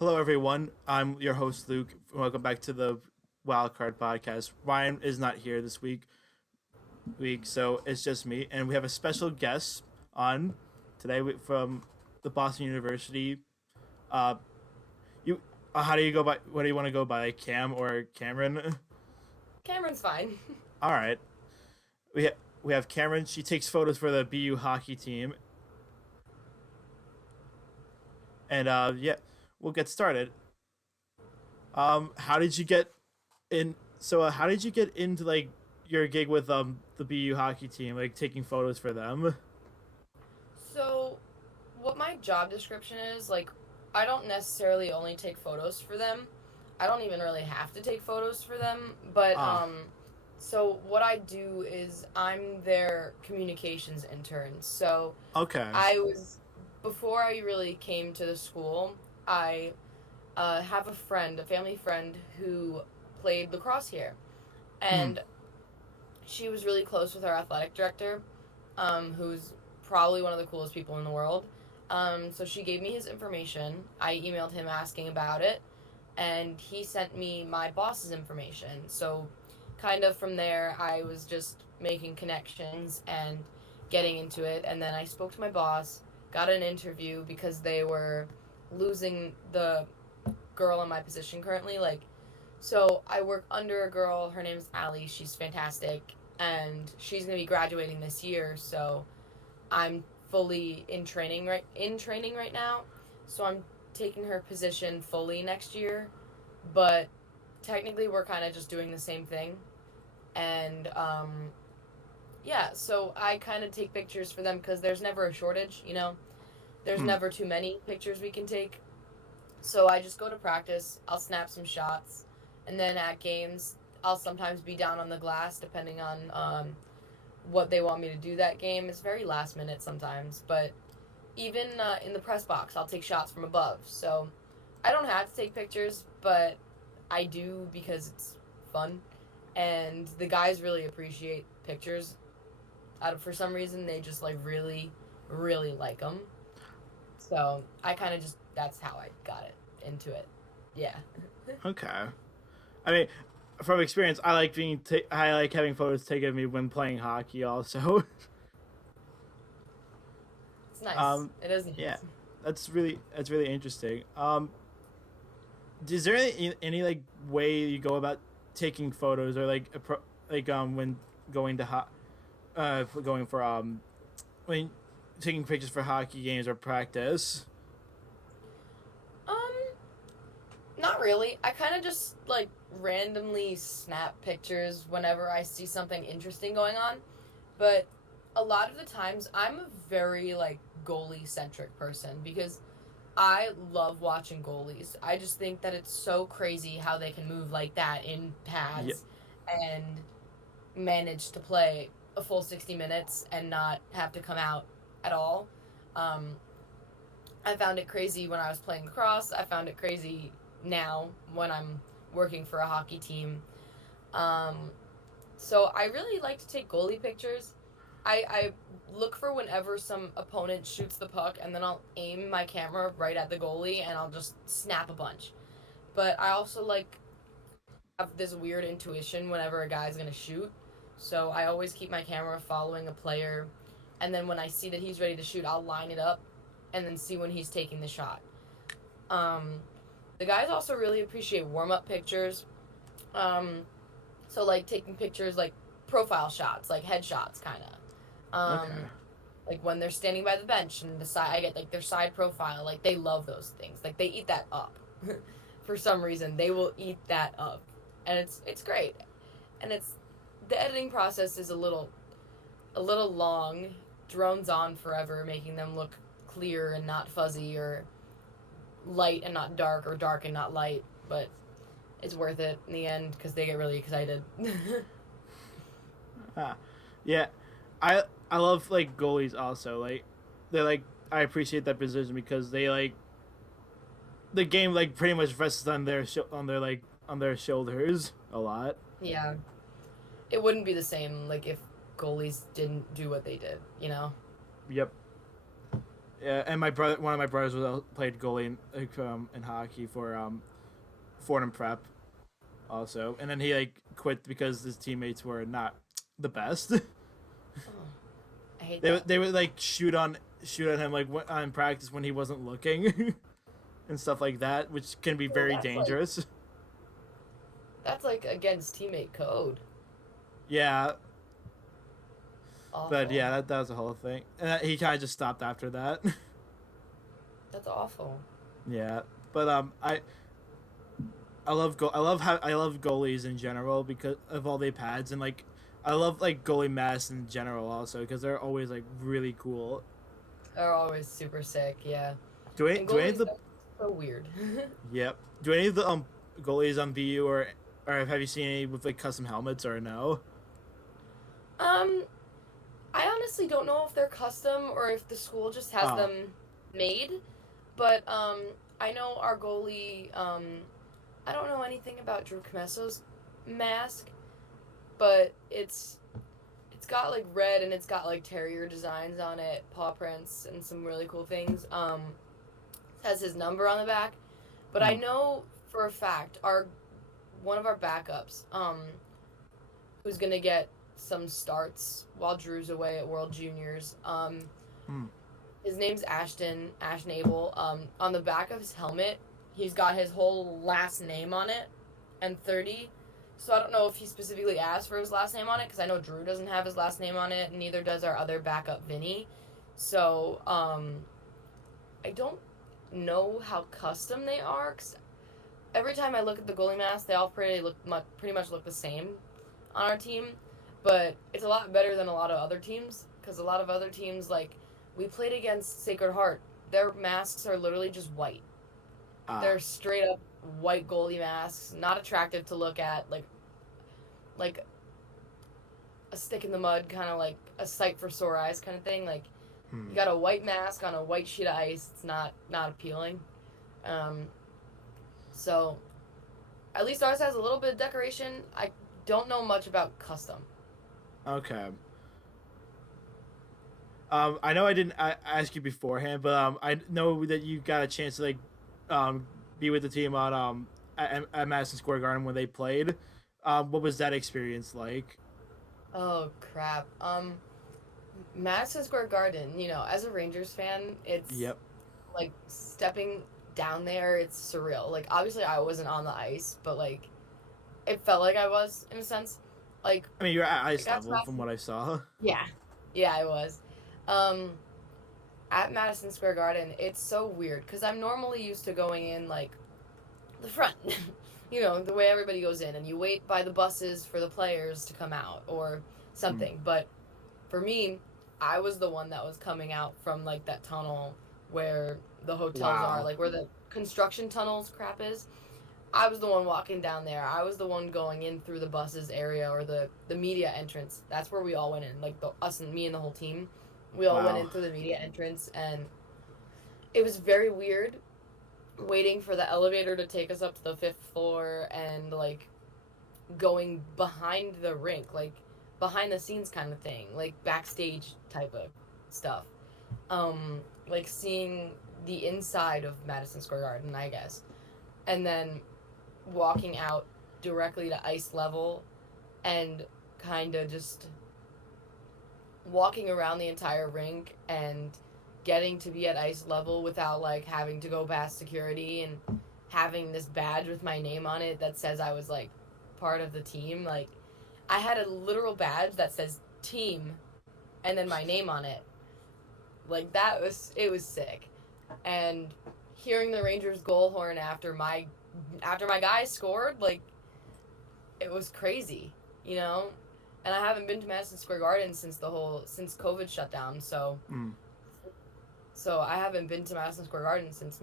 Hello, everyone. I'm your host, Luke. Welcome back to the WildCard podcast. Ryan is not here this week, so it's just me, and we have a special guest on today from the Boston University. Uh, you, how do you go by? What do you want to go by, like Cam or Cameron? Camryn's fine. All right, we have Cameron. She takes photos for the BU hockey team, and yeah, we'll get started. How did you get in? So, how did you get into like your gig with the BU hockey team, like taking photos for them? So, what my job description is, I don't necessarily only take photos for them. I don't even really have to take photos for them, but Ah, so what I do is I'm their communications intern. So, okay. I was before I really came to the school, I have a friend, a family friend who played lacrosse here, Hmm. and she was really close with our athletic director, who's probably one of the coolest people in the world. So she gave me his information. I emailed him asking about it, and he sent me my boss's information. So, kind of from there, I was just making connections and getting into it. And then I spoke to my boss, got an interview because they were losing the girl in my position currently. So I work under a girl. Her name's Allie. She's fantastic, and she's gonna be graduating this year. So I'm fully in training right now. So I'm taking her position fully next year, but technically we're kind of just doing the same thing. And yeah, so I kind of take pictures for them because there's never a shortage. There's Hmm. never too many pictures we can take. So I just go to practice, I'll snap some shots, and then at games, I'll sometimes be down on the glass depending on what they want me to do that game. It's very last minute sometimes, but even in the press box, I'll take shots from above. So I don't have to take pictures, but I do because it's fun, and the guys really appreciate pictures. For some reason, they just really, really like them. So I kind of just that's how I got it into it. Yeah. Okay. I mean, from experience, I like having photos taken of me when playing hockey. Also, It's nice. um, It is nice. yeah, that's really interesting. Is there any like way you go about taking photos or when going to going for when taking pictures for hockey games or practice? Um, Not really. I kind of just randomly snap pictures whenever I see something interesting going on. But a lot of the times I'm a very goalie centric person because I love watching goalies. I just think that it's so crazy how they can move like that in Yeah. pads and manage to play a full 60 minutes and not have to come out at all. Um, I found it crazy when I was playing lacrosse. I found it crazy now when I'm working for a hockey team. Um, so I really like to take goalie pictures. I look for whenever some opponent shoots the puck, and then I'll aim my camera right at the goalie and I'll just snap a bunch. But I also have this weird intuition whenever a guy's gonna shoot. So I always keep my camera following a player, and then when I see that he's ready to shoot, I'll line it up and then see when he's taking the shot. Um, the guys also really appreciate warm up pictures. Um, so taking pictures profile shots, headshots, kind of. Okay. When they're standing by the bench and the side, I get their side profile. They love those things. They eat that up. For some reason, they will eat that up, and it's great. And the editing process is a little long, drones on forever, making them look clear and not fuzzy, or light and not dark, or dark and not light. But it's worth it in the end because they get really excited. Ah, yeah. I love like goalies also. Like they're like I appreciate that position because they like the game like pretty much rests on on their shoulders a lot. Yeah, it wouldn't be the same if goalies didn't do what they did. Yep. Yeah, and one of my brothers played goalie in hockey for Fordham Prep also, and then he like quit because his teammates were not the best. Oh, I hate they that. they would like shoot on him like on practice when he wasn't looking, and stuff like that, which can be Well, very dangerous. that's like against teammate code. Yeah, but Awful. yeah, that was the whole thing, and he kind of just stopped after that. That's awful. Yeah, but I love goalies in general because of all the pads, and like I love like goalie masks in general also because they're always like really cool. They're always super sick, yeah. And Do any of goalies the are so weird. Yep, do any of the goalies on VU or have you seen any with like custom helmets or no? um, I honestly don't know if they're custom or if the school just has Oh, them made, but I know our goalie. I don't know anything about Drew Comesso's mask, but it's got like red and it's got like terrier designs on it, paw prints, and some really cool things. It has his number on the back, but I hmm, know for a fact our one of our backups, who's gonna get some starts while Drew's away at World Juniors. hmm. His name's Ashton Abel. On the back of his helmet, he's got his whole last name on it, and 30. So I don't know if he specifically asked for his last name on it, because I know Drew doesn't have his last name on it, and neither does our other backup, Vinny. So, I don't know how custom they are, because every time I look at the goalie masks, they all pretty much look the same on our team. But it's a lot better than a lot of other teams, because a lot of other teams, like, we played against Sacred Heart. Their masks are literally just white. Ah, They're straight up white goalie masks, not attractive to look at, like a stick in the mud, kind of like a sight for sore eyes kind of thing. Like hmm. you got a white mask on a white sheet of ice. It's not appealing. Um, so at least ours has a little bit of decoration. I don't know much about custom. Okay. I know I didn't ask you beforehand, but I know that you got a chance to like be with the team on at Madison Square Garden when they played. What was that experience like? Oh crap. Madison Square Garden. As a Rangers fan, it's Yep. like stepping down there. It's surreal. Like obviously I wasn't on the ice, but like it felt like I was in a sense. Like I mean, you're at I ice got to level from what I saw. Yeah, yeah, I was. Um, at Madison Square Garden, it's so weird because I'm normally used to going in like the front, the way everybody goes in, and you wait by the buses for the players to come out or Hmm. something. But for me, I was the one that was coming out from like that tunnel where the hotels are, Wow. like where the construction tunnels crap is. I was the one walking down there. I was the one going in through the buses area or the media entrance. That's where we all went in, like us and me and the whole team. We all went Wow. in through the media entrance, and it was very weird waiting for the elevator to take us up to the fifth floor and like going behind the rink, like behind the scenes kind of thing, like backstage type of stuff. Like seeing the inside of Madison Square Garden, I guess, and then walking out directly to ice level and kind of just walking around the entire rink and getting to be at ice level without like having to go past security and having this badge with my name on it that says I was like part of the team. Like I had a literal badge that says team and then my name on it. Like it was sick. And hearing the Rangers goal horn after my guys scored, like it was crazy, you know? And I haven't been to Madison Square Garden since COVID shut down, Hmm. so I haven't been to Madison Square Garden since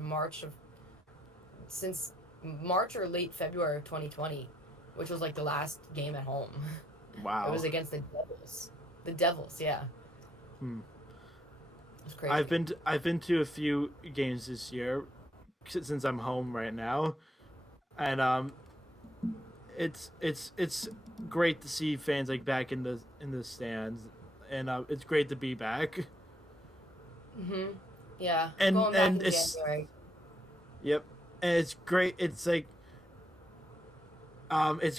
March or late February of 2020, which was like the last game at home. It Wow. was against the Devils. The Devils, yeah. Hmm. It was crazy. I've been to a few games this year since I'm home right now, and it's great to see fans like back in the stands, and it's great to be back. Mhm. Yeah, and going back in it's January. yep, and it's great. It's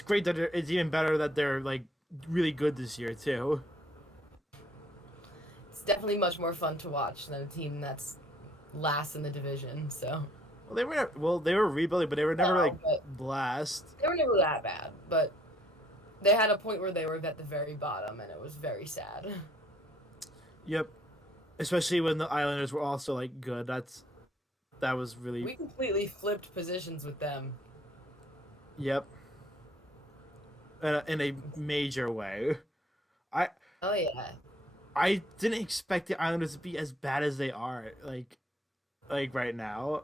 great that it's even better that they're like really good this year too. It's definitely much more fun to watch than a team that's last in the division. So They were rebuilding, but they were never like no, but blast. they were never that bad. But they had a point where they were at the very bottom, and it was very sad. Yep, especially when the Islanders were also like good. That was really We completely flipped positions with them. yep, in a major way. I Oh yeah, I didn't expect the Islanders to be as bad as they are. Like right now.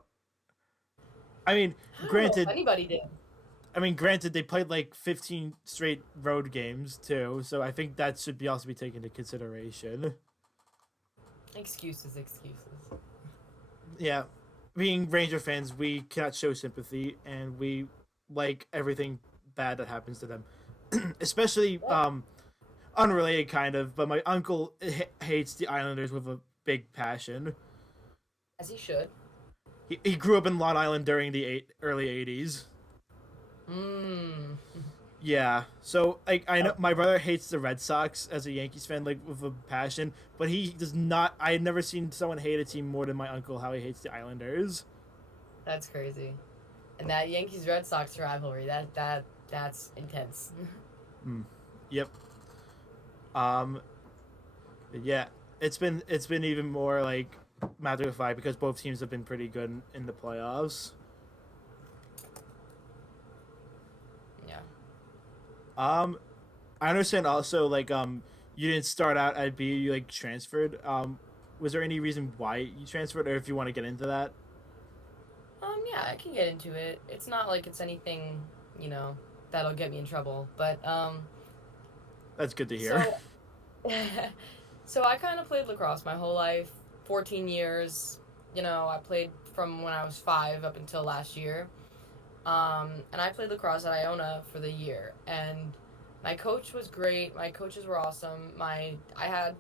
I mean, I don't know if granted, anybody did. granted, they played like 15 straight road games too, so I think that should be also be taken into consideration. Excuses, excuses. Yeah, being Ranger fans, we cannot show sympathy, and we like everything bad that happens to them, especially Yeah, unrelated kind of. But my uncle hates the Islanders with a big passion. as he should. He grew up in Long Island during the early '80s. Mmm. Yeah, so like I know Oh, my brother hates the Red Sox as a Yankees fan, like with a passion, but he does not. I had never seen someone hate a team more than my uncle. How he hates the Islanders. that's crazy. And that Yankees Red Sox rivalry, that's intense. Mm. Yep. Um. Yeah, it's been even more like matter of fact because both teams have been pretty good in the playoffs. Yeah. Um, I understand also like you didn't start out at BU, you like transferred. Was there any reason why you transferred, or if you want to get into that? Yeah, I can get into it. It's not like it's anything, you know, that'll get me in trouble. But That's good to hear. so so I kind of played lacrosse my whole life, 14 years. You know, I played from when I was 5 up until last year. And I played lacrosse at Iona for the year, and my coach was great. My coaches were awesome. I had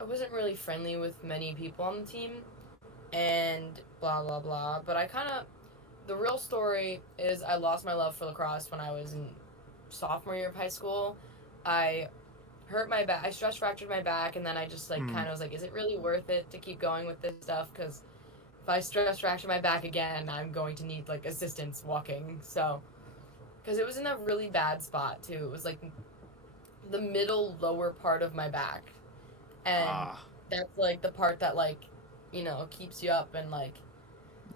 I wasn't really friendly with many people on the team, and blah blah blah. But I kind of the real story is I lost my love for lacrosse when I was in sophomore year of high school. I hurt my back. I stress fractured my back, and then I just like Hmm. kind of was like, is it really worth it to keep going with this stuff? Because if I stress fracture my back again, I'm going to need like assistance walking. So, because it was in a really bad spot too. It was like the middle lower part of my back, and Ah. that's like the part that like, keeps you up and like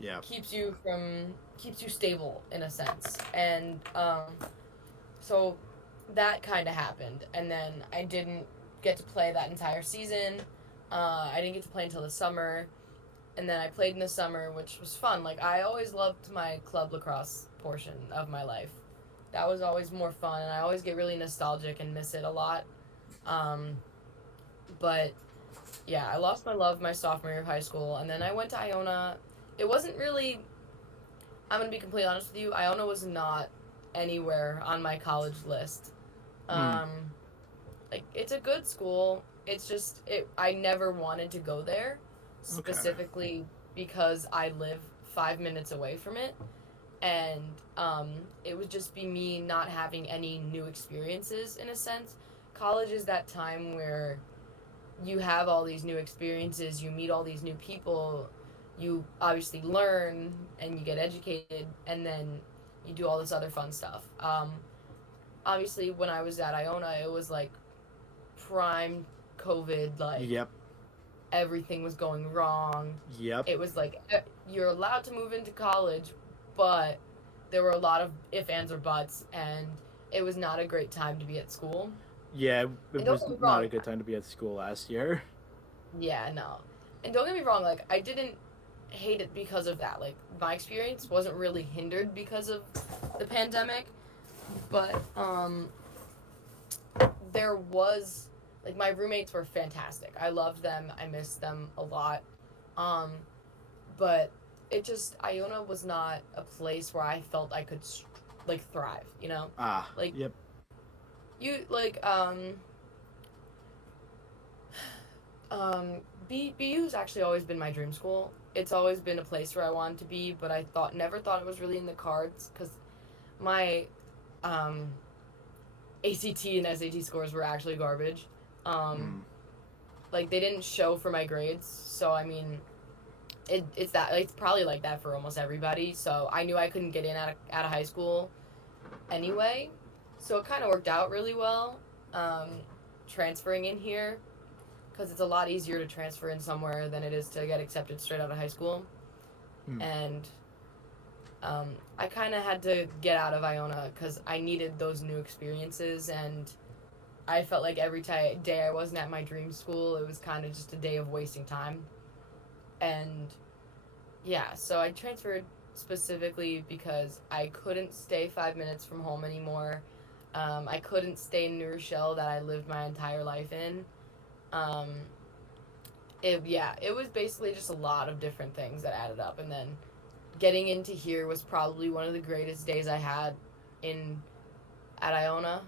Yeah. keeps you stable in a sense. And so that kind of happened, and then I didn't get to play that entire season. I didn't get to play until the summer, and then I played in the summer, which was fun. Like I always loved my club lacrosse portion of my life. That was always more fun, and I always get really nostalgic and miss it a lot. Um, but yeah, I lost my love my sophomore year of high school, and then I went to Iona. It wasn't really. I'm gonna be completely honest with you. Iona was not anywhere on my college list. Hmm. Um, like it's a good school. It's just I never wanted to go there, Okay. specifically because I live 5 minutes away from it, and it would just be me not having any new experiences in a sense. College is that time where you have all these new experiences, you meet all these new people, you obviously learn and you get educated, and then you do all this other fun stuff. Obviously, when I was at Iona, it was like prime COVID, like Yep. everything was going wrong. Yep. It was like you're allowed to move into college, but there were a lot of if, ands, or buts, and it was not a great time to be at school. Yeah. And It don't was get me not wrong, a good time to be at school last year. yeah, no. And don't get me wrong, like, I didn't hate it because of that. Like, my experience wasn't really hindered because of the pandemic, but, there was, like, my roommates were fantastic. I loved them. I missed them a lot. Um, but it just, Iona was not a place where I felt I could, like, thrive, you know? Ah. Like, Yep. you, like, BU's actually always been my dream school. It's always been a place where I wanted to be, but I never thought it was really in the cards because my um, ACT and SAT scores were actually garbage. Like they didn't show for my grades, so I mean, it's probably like that for almost everybody. So I knew I couldn't get in out of high school anyway, so it kind of worked out really well. Transferring in here because it's a lot easier to transfer in somewhere than it is to get accepted straight out of high school. And I kind of had to get out of Iona because I needed those new experiences, and I felt like every day I wasn't at my dream school, it was kind of just a day of wasting time. And yeah, so I transferred specifically because I couldn't stay 5 minutes from home anymore. I couldn't stay in New Rochelle that I lived my entire life in. It was basically just a lot of different things that added up, and then getting into here was probably one of the greatest days I had at Iona.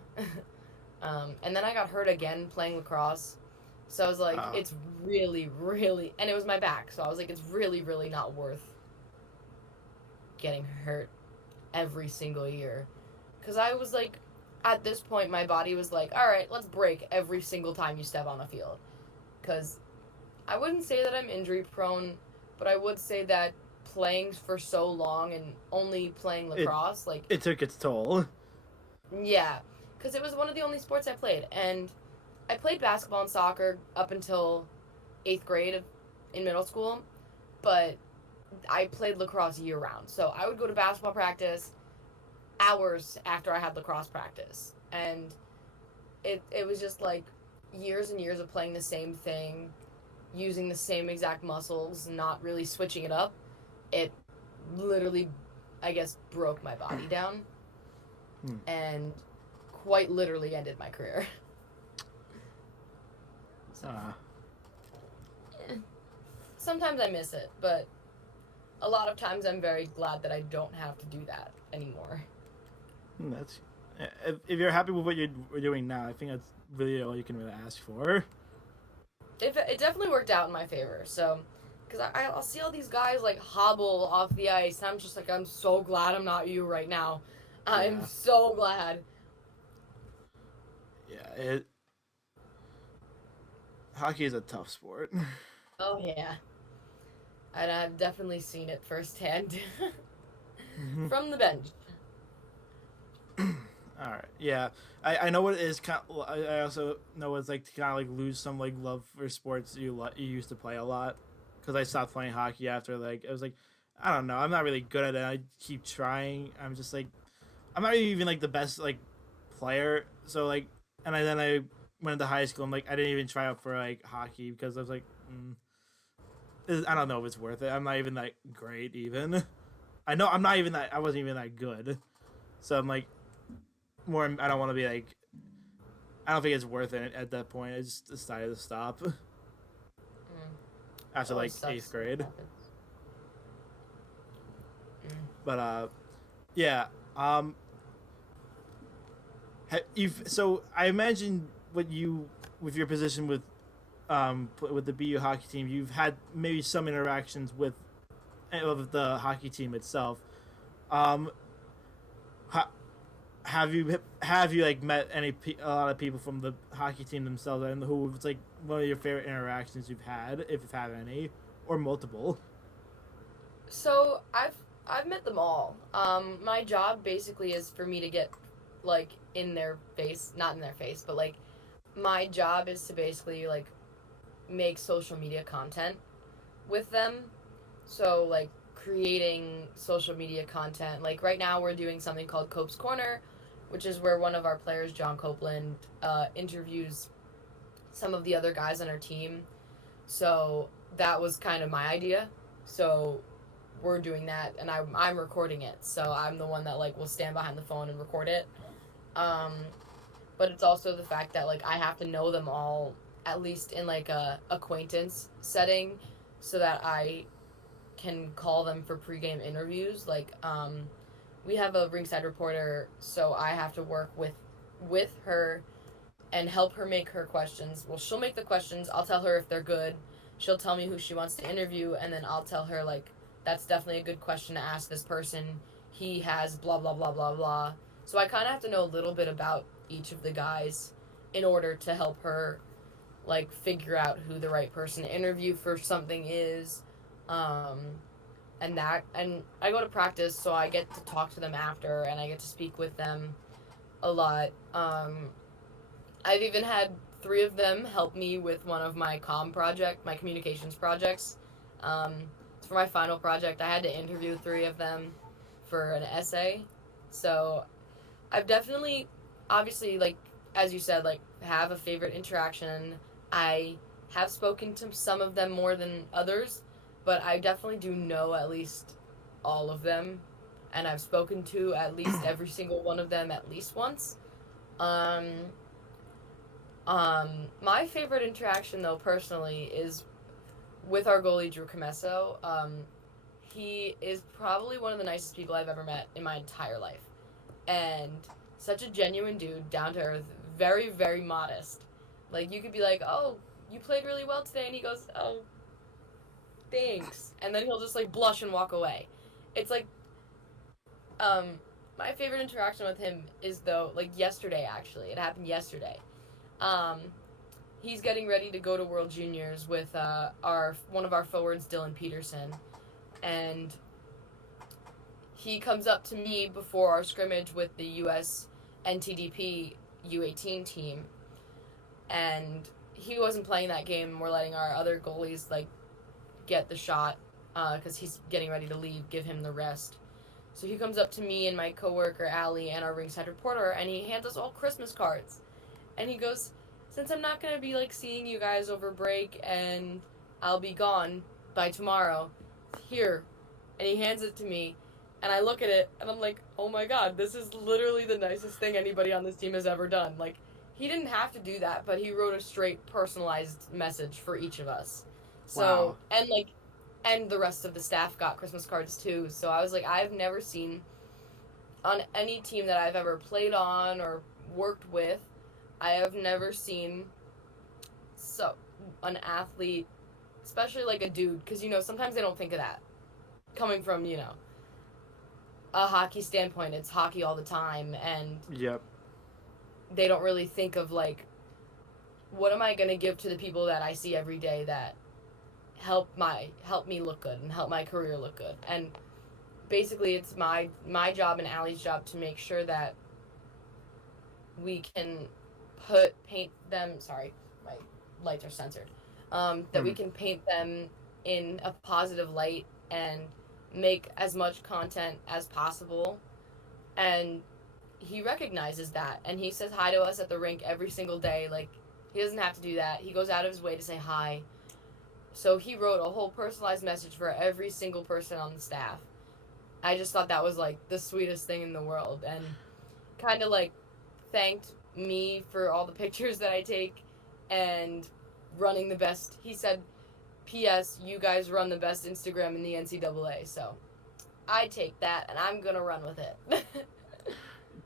And then I got hurt again playing lacrosse, so I was like, it's really, really, and it was my back, so I was like, it's really, really not worth getting hurt every single year, because I was like, at this point, my body was like, all right, let's break every single time you step on the field, because I wouldn't say that I'm injury prone, but I would say that playing for so long and only playing lacrosse, it took its toll. Yeah, because it was one of the only sports I played, and I played basketball and soccer up until 8th grade in middle school, but I played lacrosse year round, so I would go to basketball practice hours after I had lacrosse practice, and it was just like years and years of playing the same thing, using the same exact muscles, not really switching it up. It literally, I guess, broke my body down and quite literally ended my career. So, sometimes I miss it, but a lot of times I'm very glad that I don't have to do that anymore. That's if you're happy with what you're doing now, I think that's really all you can really ask for. It definitely worked out in my favor, so because I'll see all these guys like hobble off the ice, and I'm just like, I'm so glad I'm not you right now. I'm so glad. Yeah, hockey is a tough sport. Oh yeah, and I've definitely seen it firsthand from the bench. All right, yeah, I know what it is. I also know what it's like to kind of like lose some like love for sports you used to play a lot, because I stopped playing hockey after like I was like, I don't know, I'm not really good at it. I keep trying. I'm just like, I'm not even like the best like player. So like, and then I went into high school. I'm like, I didn't even try out for like hockey because I was like, I don't know if it's worth it. I'm not even that great even. I know I'm not even that. I wasn't even that good. So I'm like, I don't want to be like, I don't think it's worth it at that point. I just decided to stop after like 8th grade. But yeah. So I imagine with your position with the BU hockey team, you've had maybe some interactions with the hockey team itself. Have you like met a lot of people from the hockey team themselves, and who was like one of your favorite interactions you've had, if you've had any, or multiple? So I've met them all. My job basically is for me to get like in their face, not in their face, but like my job is to basically like make social media content with them. So like creating social media content. Like right now we're doing something called Cope's Corner, which is where one of our players, John Copeland, interviews some of the other guys on our team. So that was kind of my idea. So we're doing that, and I'm recording it. So I'm the one that like will stand behind the phone and record it. But it's also the fact that like I have to know them all, at least in like a acquaintance setting, so that I can call them for pregame interviews. Like we have a ringside reporter, so I have to work with her and help her make her questions. Well, she'll make the questions. I'll tell her if they're good. She'll tell me who she wants to interview, and then I'll tell her, like, that's definitely a good question to ask this person. He has blah, blah, blah, blah, blah. So I kind of have to know a little bit about each of the guys in order to help her, like, figure out who the right person to interview for something is. And I go to practice, so I get to talk to them after, and I get to speak with them a lot. I've even had 3 of them help me with one of my my communications projects. For my final project, I had to interview 3 of them for an essay. So I've definitely, obviously, like, as you said, like, have a favorite interaction. I have spoken to some of them more than others, but I definitely do know at least all of them, and I've spoken to at least every single one of them at least once. My favorite interaction, though, personally, is with our goalie, Drew Comesso. He is probably one of the nicest people I've ever met in my entire life, and such a genuine dude, down to earth, very, very modest. Like, you could be like, oh, you played really well today, and he goes, oh, thanks, and then he'll just, like, blush and walk away. It's like, my favorite interaction with him is, though, like, yesterday, actually. It happened yesterday. He's getting ready to go to World Juniors with one of our forwards, Dylan Peterson, and he comes up to me before our scrimmage with the U.S. NTDP U18 team, and he wasn't playing that game, and we're letting our other goalies, like, get the shot, because he's getting ready to leave, give him the rest. So he comes up to me and my coworker, Allie, and our ringside reporter, and he hands us all Christmas cards. And he goes, since I'm not going to be, like, seeing you guys over break, and I'll be gone by tomorrow, here. And he hands it to me, and I look at it, and I'm like, oh my god, this is literally the nicest thing anybody on this team has ever done. Like, he didn't have to do that, but he wrote a straight personalized message for each of us. So, wow. And the rest of the staff got Christmas cards too. So I was like, I've never seen on any team that I've ever played on or worked with, I have never seen an athlete, especially like a dude, because, you know, sometimes they don't think of that. Coming from, you know, a hockey standpoint, it's hockey all the time, and yep. They don't really think of, like, what am I going to give to the people that I see every day that help me look good and help my career look good. And basically it's my job and Allie's job to make sure that we can paint them, sorry, my lights are censored, that we can paint them in a positive light and make as much content as possible. And he recognizes that, and he says hi to us at the rink every single day. Like, he doesn't have to do that. He goes out of his way to say hi. So he wrote a whole personalized message for every single person on the staff. I just thought that was, like, the sweetest thing in the world, and kind of, like, thanked me for all the pictures that I take and running the best. He said, P.S., you guys run the best Instagram in the NCAA, so I take that, and I'm gonna run with it.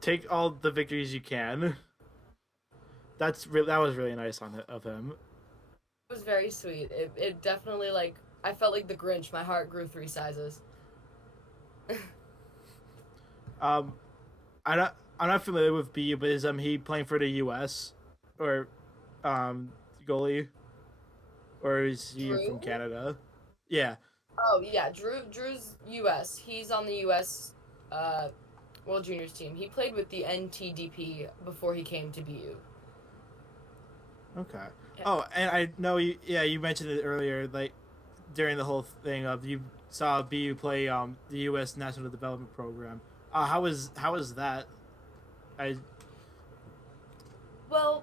Take all the victories you can. That was really nice of him. It was very sweet. It definitely, like, I felt like the Grinch. My heart grew 3 sizes. I'm not familiar with BU, but is he playing for the U.S. or goalie, or is he Drew? from Canada? Yeah. Oh yeah, Drew's U.S. He's on the U.S. World Juniors team. He played with the NTDP before he came to BU. Okay. Yeah. Oh, and I know you mentioned it earlier, like during the whole thing of you saw BU play the U.S. National Development Program. How was that? Well,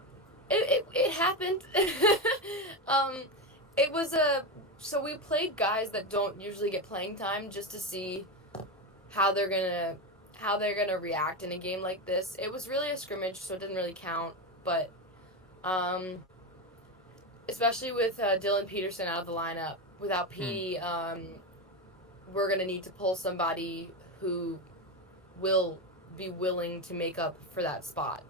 it happened. It was so we played guys that don't usually get playing time just to see how they're gonna react in a game like this. It was really a scrimmage, so it didn't really count. But especially with Dylan Peterson out of the lineup, without Petey, we're gonna need to pull somebody who will be willing to make up for that spot.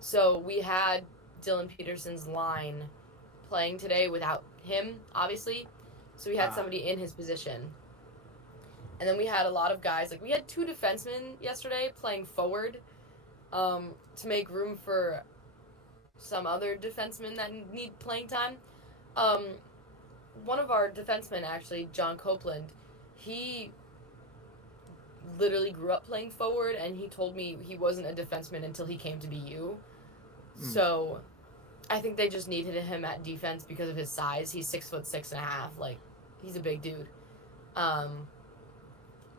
So we had Dylan Peterson's line playing today without him, obviously. So we had somebody in his position. And then we had a lot of guys, like we had 2 defensemen yesterday playing forward to make room for some other defensemen that need playing time. One of our defensemen, actually, John Copeland, he literally grew up playing forward, and he told me he wasn't a defenseman until he came to BU. So I think they just needed him at defense because of his size. He's 6'6.5". Like, he's a big dude.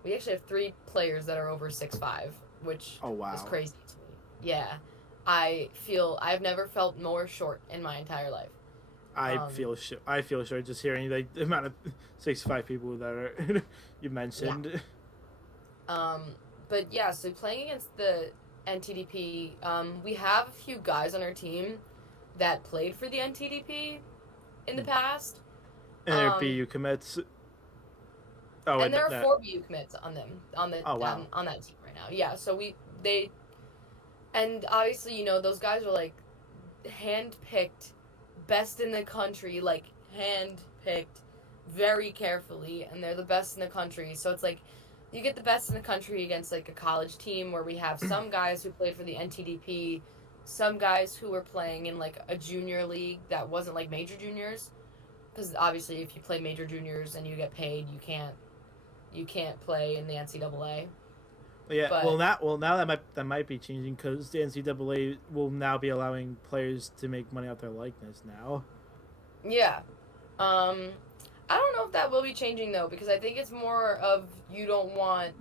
We actually have 3 players that are over 6'5", which is crazy to me. Yeah. I've never felt more short in my entire life. I feel short just hearing like the amount of 6'5" people that are you mentioned. Yeah. But yeah, so playing against the NTDP, we have a few guys on our team that played for the NTDP in the past. And they're BU commits. Oh, and there are 4 BU commits on them on that team right now. Yeah, so and obviously, you know, those guys are like hand-picked, best in the country, like hand-picked very carefully, and they're the best in the country. So it's like you get the best in the country against like a college team where we have some guys who played for the NTDP, some guys who were playing in like a junior league that wasn't like major juniors, because obviously if you play major juniors and you get paid, you can't play in the NCAA. Yeah, but, now that might be changing because the NCAA will now be allowing players to make money off their likeness now. Yeah. I don't know if that will be changing, though, because I think it's more of you don't want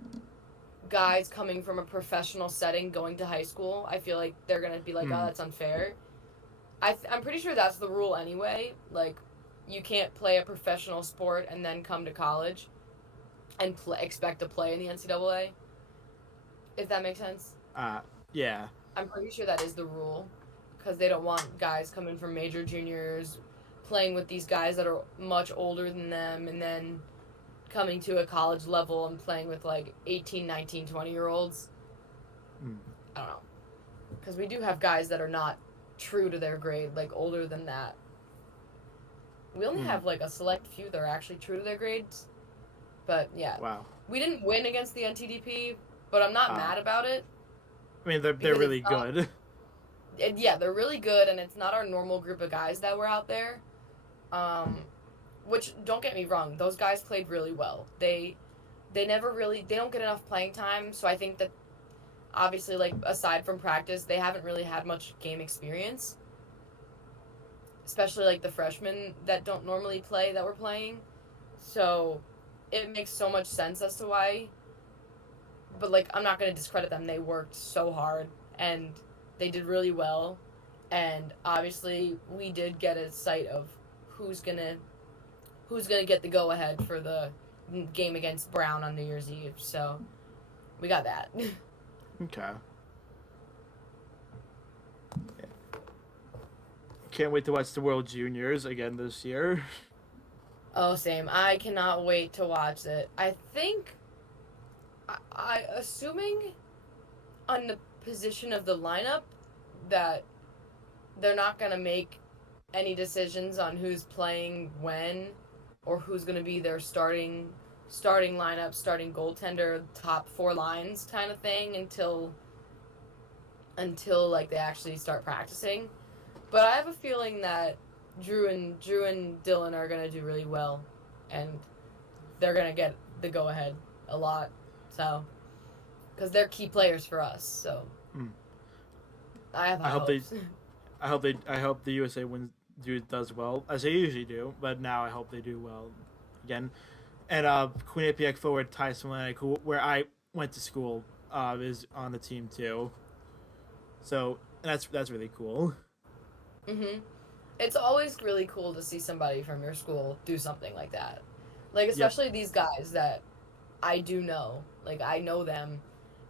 guys coming from a professional setting going to high school. I feel like they're going to be like, oh, that's unfair. I'm pretty sure that's the rule anyway. Like, you can't play a professional sport and then come to college and expect to play in the NCAA. If that makes sense. Yeah. I'm pretty sure that is the rule, because they don't want guys coming from major juniors playing with these guys that are much older than them and then coming to a college level and playing with like 18, 19, 20-year-olds. I don't know. Because we do have guys that are not true to their grade, like older than that. We only have like a select few that are actually true to their grades. But yeah. Wow. We didn't win against the NTDP, but I'm not mad about it. I mean, they're really good. Yeah, they're really good, and it's not our normal group of guys that were out there. Which, don't get me wrong, those guys played really well. They don't get enough playing time, so I think that, obviously, like, aside from practice, they haven't really had much game experience. Especially, like, the freshmen that don't normally play that were playing. So, it makes so much sense as to why. But, like, I'm not going to discredit them. They worked so hard, and they did really well. And, obviously, we did get a sight of who's gonna get the go-ahead for the game against Brown on New Year's Eve. So, we got that. Okay. Can't wait to watch the World Juniors again this year. Oh, same. I cannot wait to watch it. I think, assuming on the position of the lineup that they're not going to make any decisions on who's playing when or who's going to be their starting lineup, starting goaltender, top 4 lines kind of thing until like they actually start practicing. But I have a feeling that Drew and Dylan are going to do really well, and they're going to get the go-ahead a lot. So, because they're key players for us. So, I have hopes. I hope the USA does well, as they usually do. But now I hope they do well again. And Quinnipiac forward Ty Smolenic, where I went to school, is on the team too. So that's really cool. Mhm. It's always really cool to see somebody from your school do something like that. Like, especially these guys that I do know. Like, I know them,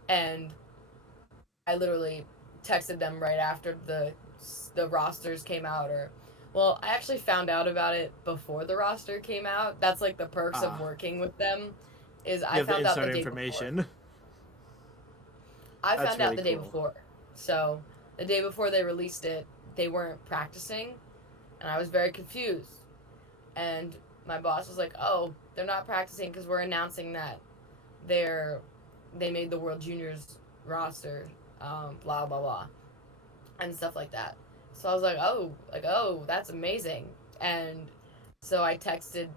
and I literally texted them right after the rosters came out, well, I actually found out about it before the roster came out. That's, like, the perks of working with them, is I found out the day information. Before. I found out the day before. So, the day before they released it, they weren't practicing, and I was very confused. And my boss was like, "Oh, they're not practicing because we're announcing that they made the World Juniors roster, blah blah blah, and stuff like that." So I was like, "Oh, that's amazing." And so I texted.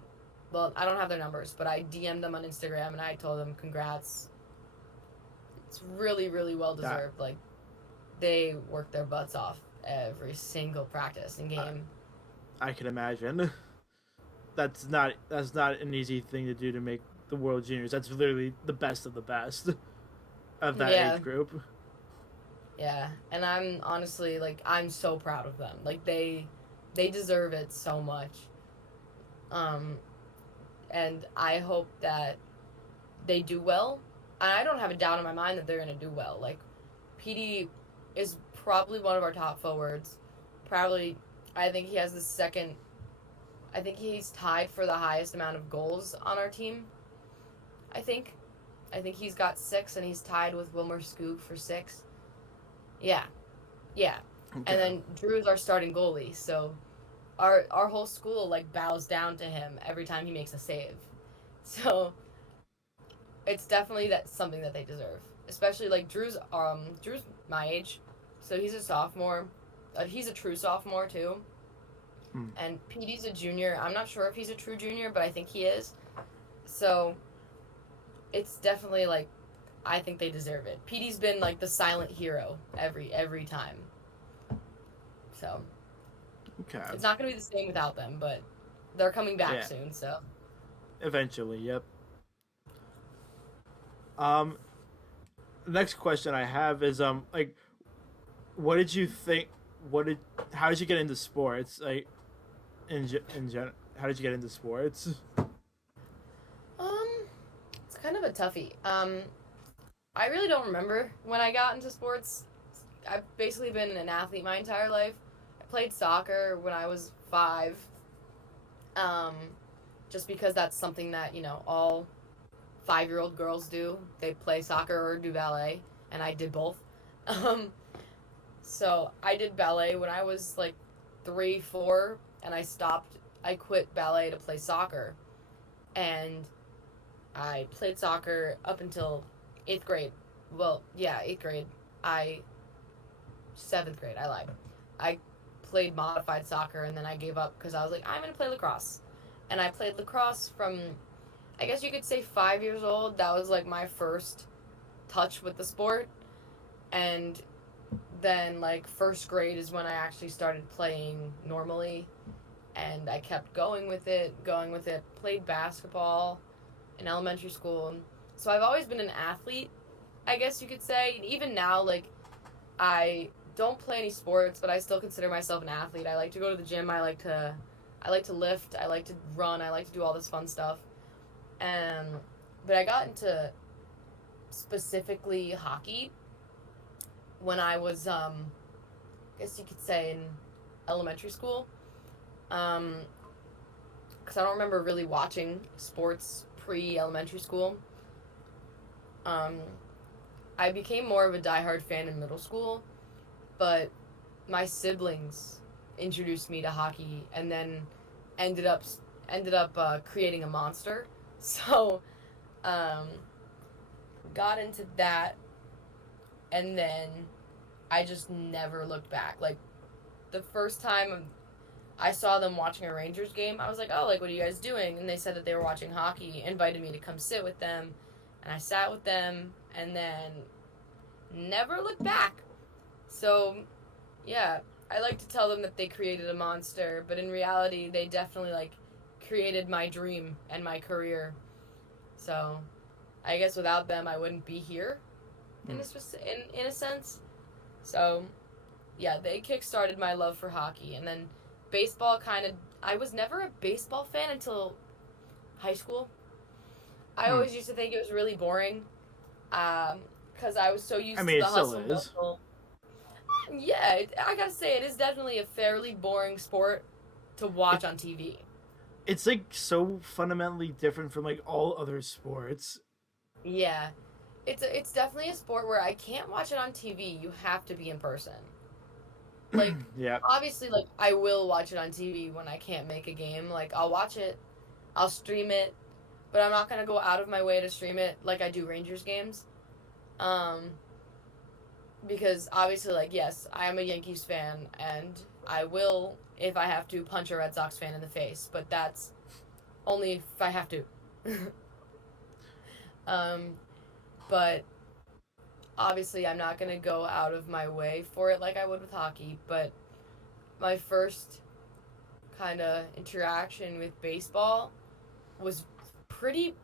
Well, I don't have their numbers, but I DM'd them on Instagram and I told them, "Congrats. It's really, really well deserved. Like, they worked their butts off every single practice and game." I can imagine. That's not an easy thing to do to make the World Juniors. That's literally the best of the best of that age group. Yeah, and I'm honestly, like, I'm so proud of them. Like, they deserve it so much. And I hope that they do well. And I don't have a doubt in my mind that they're going to do well. Like, PD is probably one of our top forwards. Probably, I think he has the second... I think he's tied for the highest amount of goals on our team. I think he's got 6, and he's tied with Wilmer Skoog for 6. Yeah. Okay. And then Drew is our starting goalie, so our whole school, like, bows down to him every time he makes a save. So it's definitely something that they deserve. Especially, like, Drew's my age, so he's a sophomore. He's a true sophomore, too. And PD's a junior. I'm not sure if he's a true junior, but I think he is. So it's definitely, like, I think they deserve it. PD's been, like, the silent hero every time. So okay, it's not going to be the same without them, but they're coming back soon, so. Eventually, yep. Next question I have is, like, what did you think, how did you get into sports? Like, in general, how did you get into sports? It's kind of a toughie. I really don't remember when I got into sports. I've basically been an athlete my entire life. I played soccer when I was 5. Just because that's something that, you know, all 5-year-old girls do. They play soccer or do ballet, and I did both. So I did ballet when I was like 3, 4, and I quit ballet to play soccer. And I played soccer up until 8th grade. Well, yeah, 8th grade. 7th grade, I lied. I played modified soccer, and then I gave up because I was like, I'm going to play lacrosse. And I played lacrosse from, I guess you could say 5 years old. That was like my first touch with the sport. And then, like, 1st grade is when I actually started playing normally. And I kept going with it. Played basketball in elementary school. So I've always been an athlete, I guess you could say. And even now, like, I don't play any sports, but I still consider myself an athlete. I like to go to the gym. I like to lift. I like to run. I like to do all this fun stuff. But I got into specifically hockey when I was, I guess you could say, in elementary school. Because I don't remember really watching sports pre-elementary school. I became more of a diehard fan in middle school, but my siblings introduced me to hockey and then ended up creating a monster. So, got into that, and then I just never looked back. Like, the first time I saw them watching a Rangers game, I was like, oh, like, what are you guys doing? And they said that they were watching hockey, invited me to come sit with them, and I sat with them, and then never looked back. So, yeah, I like to tell them that they created a monster, but in reality, they definitely, like, created my dream and my career. So, I guess without them, I wouldn't be here, in a sense. So, yeah, they kickstarted my love for hockey, and then baseball I was never a baseball fan until high school. I always used to think it was really boring, because I was so used to the hustle and bustle. Yeah, I gotta say, it is definitely a fairly boring sport to watch on TV. It's, like, so fundamentally different from, like, all other sports. Yeah. It's definitely a sport where I can't watch it on TV. You have to be in person. Like, Yeah. obviously, like, I will watch it on TV when I can't make a game. Like, I'll watch it, I'll stream it, but I'm not going to go out of my way to stream it like I do Rangers games. Because obviously, like, yes, I am a Yankees fan, and I will, if I have to, punch a Red Sox fan in the face, but that's only if I have to. But obviously, I'm not going to go out of my way for it like I would with hockey, but my first kind of interaction with baseball was pretty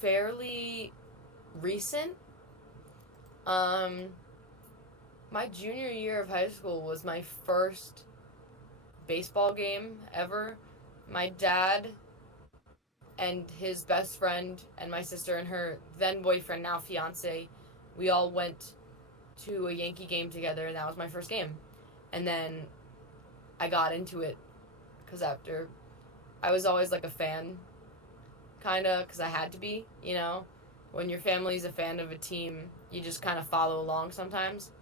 fairly recent. My junior year of high school was my first baseball game ever. My dad and his best friend and my sister and her then boyfriend, now fiance, we all went to a Yankee game together, and that was my first game. And then I got into it because after I was always like a fan, kind of, because I had to be, you know? When your family's a fan of a team, you just kind of follow along sometimes.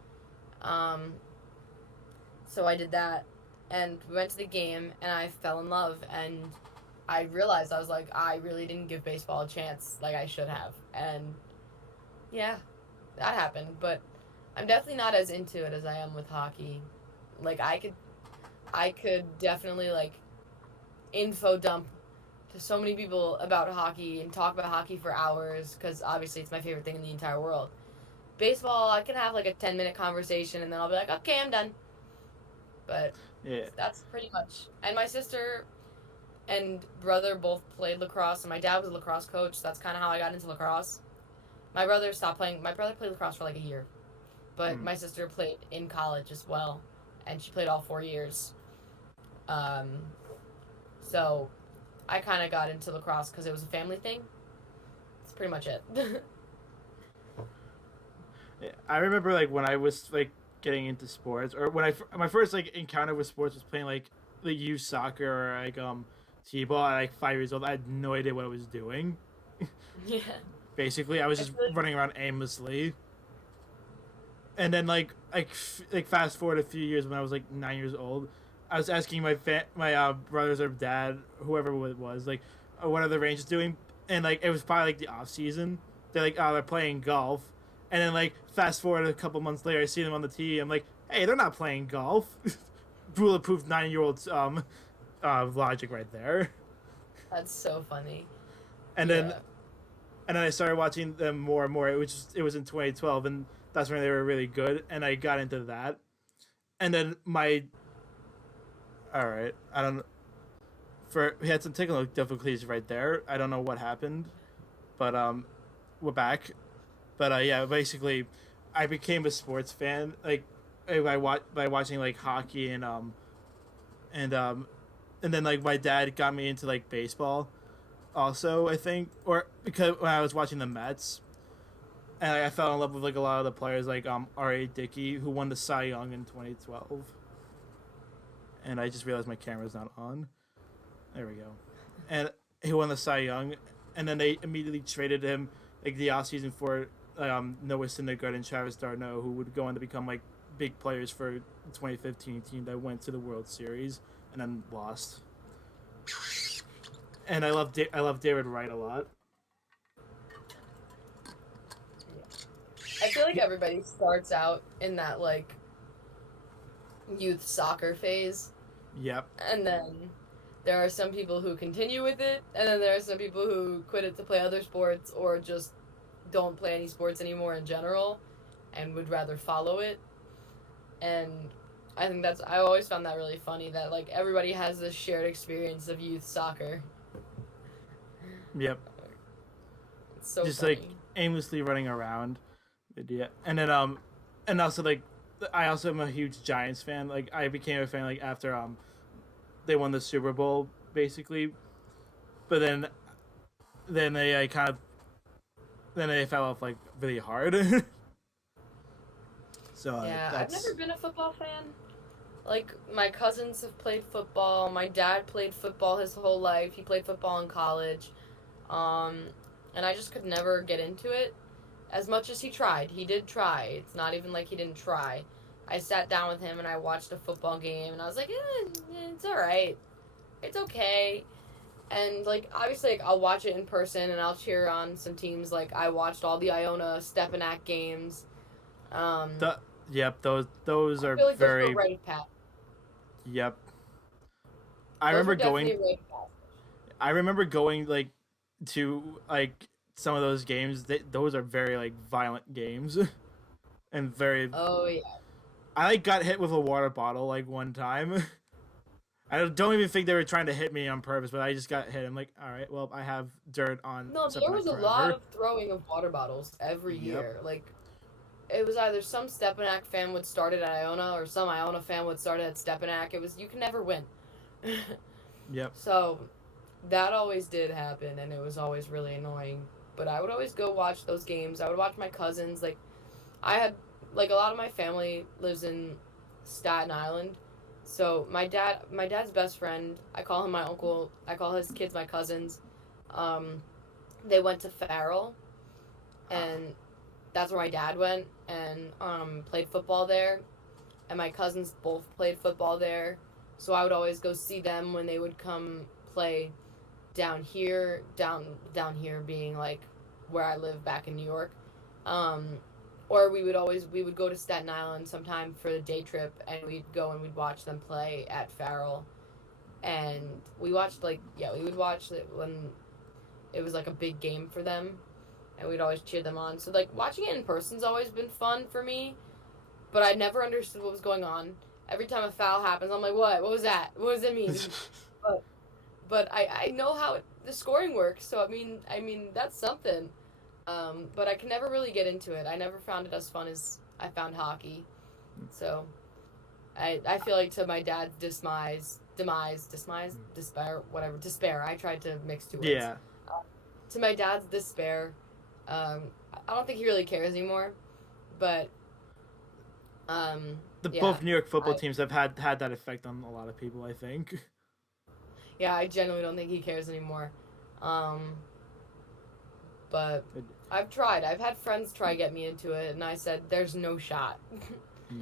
So I did that, and we went to the game, and I fell in love, and I realized, I was like, I really didn't give baseball a chance like I should have. And yeah, that happened, but I'm definitely not as into it as I am with hockey. Like, I could definitely, like, info dump to so many people about hockey and talk about hockey for hours, because obviously it's my favorite thing in the entire world. Baseball, I can have like a 10-minute conversation and then I'll be like, okay, I'm done. But Yeah. that's pretty much. And my sister and brother both played lacrosse, and my dad was a lacrosse coach, so that's kind of how I got into lacrosse. My brother stopped playing. My brother played lacrosse for like a year, but my sister played in college as well, and she played all 4 years. So I kind of got into lacrosse because it was a family thing. That's pretty much it. Yeah, I remember like when I was like getting into sports, or when my first like encounter with sports was playing like youth soccer or like t-ball at like 5 years old. I had no idea what I was doing. Yeah. Basically, I was just running around aimlessly. And then like fast forward a few years, when I was like 9 years old, I was asking my brothers or dad, whoever it was, like, what are the Rangers doing? And like it was probably like the off season. They're like, oh, they're playing golf. And then like fast forward a couple months later, I see them on the TV. I'm like, hey, they're not playing golf. Bulletproof 9-year-old logic right there. That's so funny. And then I started watching them more and more. It was in 2012, and that's when they were really good, and I got into that. And then all right, I don't. We had some technical difficulties right there. I don't know what happened, but we're back. But yeah, basically, I became a sports fan by watching like hockey and then like my dad got me into like baseball, also I think, or because when I was watching the Mets, and I fell in love with like a lot of the players like R.A. Dickey, who won the Cy Young in 2012. And I just realized my camera's not on. There we go. And he won the Cy Young, and then they immediately traded him like the offseason for Noah Syndergaard and Travis d'Arnaud, who would go on to become like big players for the 2015 team that went to the World Series and then lost. And I love David Wright a lot. I feel like everybody starts out in that like youth soccer phase. Yep. And then there are some people who continue with it, and then there are some people who quit it to play other sports or just don't play any sports anymore in general and would rather follow it. And I think I always found that really funny, that like everybody has this shared experience of youth soccer. Yep. It's so just funny. like aimlessly running around. Yeah. And then and also like I also am a huge Giants fan. Like I became a fan like after they won the Super Bowl basically. But then they they fell off like really hard. So yeah, I've never been a football fan. Like, my cousins have played football. My dad played football his whole life. He played football in college. And I just could never get into it. As much as he tried, he did try. It's not even like he didn't try. I sat down with him and I watched a football game and I was like, it's all right. It's okay. And, like, obviously, like, I'll watch it in person and I'll cheer on some teams. Like, I watched all the Iona Stepanak games. Yep, those are I feel like very. those were right path. Yep. I remember going. Right path. I remember going like to like some of those games. Those are very like violent games, and very. Oh yeah. I like got hit with a water bottle like one time. I don't even think they were trying to hit me on purpose, but I just got hit. I'm like, all right, well, I have dirt on. No, there was a lot of throwing of water bottles every Yep. year. Like, it was either some Stepanak fan would start it at Iona or some Iona fan would start it at Stepanak. It was, you can never win. Yep. So, that always did happen, and it was always really annoying. But I would always go watch those games. I would watch my cousins. Like, I had, like, a lot of my family lives in Staten Island. So my dad's best friend, I call him my uncle. I call his kids my cousins. They went to Farrell, and that's where my dad went and played football there. And my cousins both played football there, so I would always go see them when they would come play down here. Down here being like where I live back in New York. Or we would go to Staten Island sometime for the day trip, and we'd go and we'd watch them play at Farrell. And we watched, we would watch it when it was, like, a big game for them, and we'd always cheer them on. So, like, watching it in person's always been fun for me, but I never understood what was going on. Every time a foul happens, I'm like, what? What was that? What does it mean? but I know how the scoring works, so, I mean that's something. But I can never really get into it. I never found it as fun as I found hockey. So, I feel like to my dad's despair. I tried to mix two words. Yeah. To my dad's despair, I don't think he really cares anymore. But, both New York football teams have had that effect on a lot of people, I think. Yeah, I genuinely don't think he cares anymore. But I've tried. I've had friends try to get me into it, and I said, there's no shot.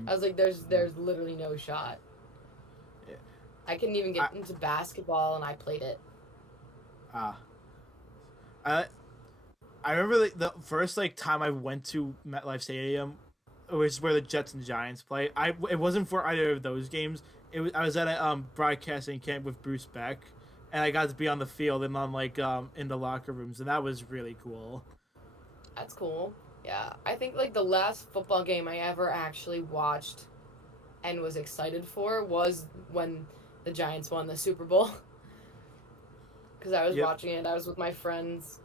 I was like, there's literally no shot. Yeah. I couldn't even get into basketball, and I played it. I remember the first time I went to MetLife Stadium, which is where the Jets and Giants play. It wasn't for either of those games. I was at a broadcasting camp with Bruce Beck, and I got to be on the field and on in the locker rooms, and that was really cool. That's cool. Yeah, I think the last football game I ever actually watched and was excited for was when the Giants won the Super Bowl. Because I was watching it. I was with my friends.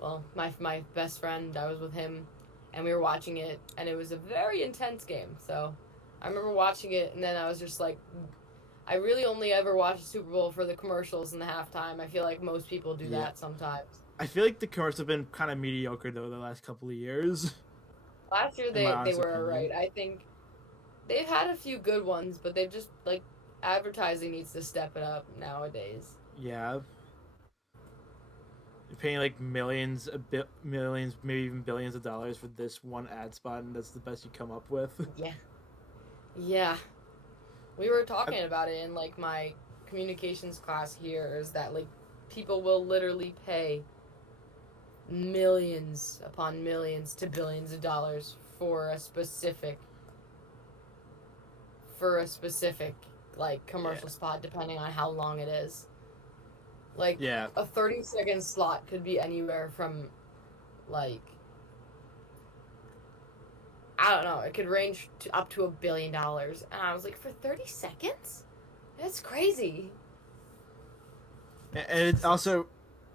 Well, my best friend, I was with him, and we were watching it, and it was a very intense game. So I remember watching it, and then I was just like, I really only ever watch the Super Bowl for the commercials and the halftime. I feel like most people do that sometimes. I feel like the commercials have been kind of mediocre, though, the last couple of years. Last year they were alright. I think they've had a few good ones, but they've just, advertising needs to step it up nowadays. Yeah. You're paying, millions, maybe even billions of dollars for this one ad spot, and that's the best you come up with. Yeah. Yeah. We were talking about it in, my communications class here, is that, people will literally pay millions upon millions to billions of dollars for a specific commercial spot, depending on how long it is. A 30-second slot could be anywhere from I don't know, it could range up to $1 billion. And I was like, for 30 seconds? That's crazy. And it's also,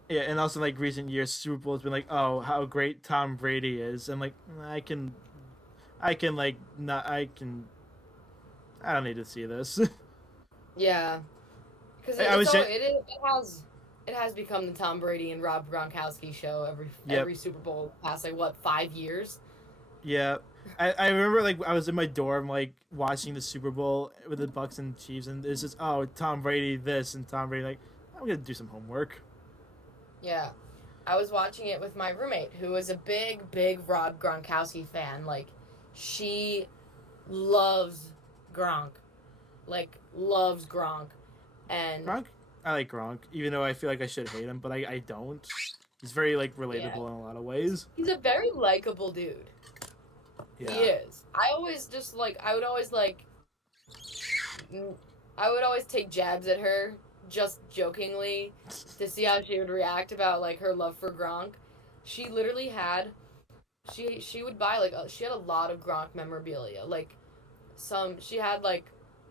recent years, Super Bowl has been oh, how great Tom Brady is, and I don't need to see this. Yeah, because it has become the Tom Brady and Rob Gronkowski show every Super Bowl past 5 years. Yeah, I remember I was in my dorm watching the Super Bowl with the Bucks and Chiefs, and it's just Tom Brady this and Tom Brady I'm gonna do some homework. Yeah, I was watching it with my roommate, who is a big Rob Gronkowski fan. Like, she loves Gronk. Like, loves Gronk. And Gronk, I like Gronk, even though I feel like I should hate him, but I don't. He's very like relatable in a lot of ways. He's a very likable dude. Yeah. He is. I would always take jabs at her, just jokingly, to see how she would react about like her love for Gronk. She literally had, she would buy like she had a lot of Gronk memorabilia. Like she had like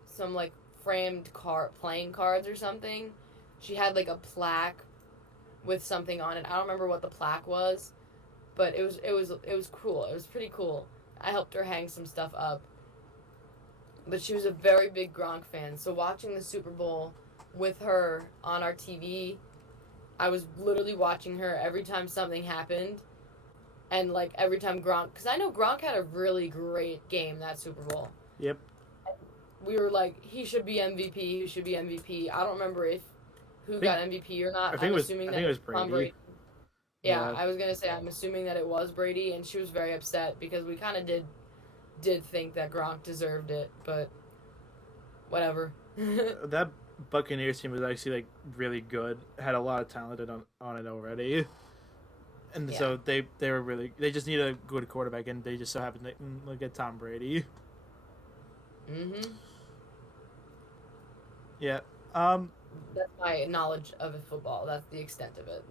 some like framed playing cards or something. She had like a plaque with something on it. I don't remember what the plaque was, but it was cool. It was pretty cool. I helped her hang some stuff up. But she was a very big Gronk fan. So watching the Super Bowl with her on our TV, I was literally watching her every time something happened. And like every time Gronk, because I know Gronk had a really great game that Super Bowl. Yep. We were like, he should be MVP. He should be MVP. I don't remember who got MVP or not. I think it was Brady. Yeah, I was gonna say I'm assuming that it was Brady, and she was very upset because we kind of did think that Gronk deserved it, but whatever. That Buccaneers team was actually like really good. Had a lot of talent on it already, and so they were really. They just need a good quarterback, and they just so happened to get Tom Brady. Mhm. Yeah. That's my knowledge of football. That's the extent of it.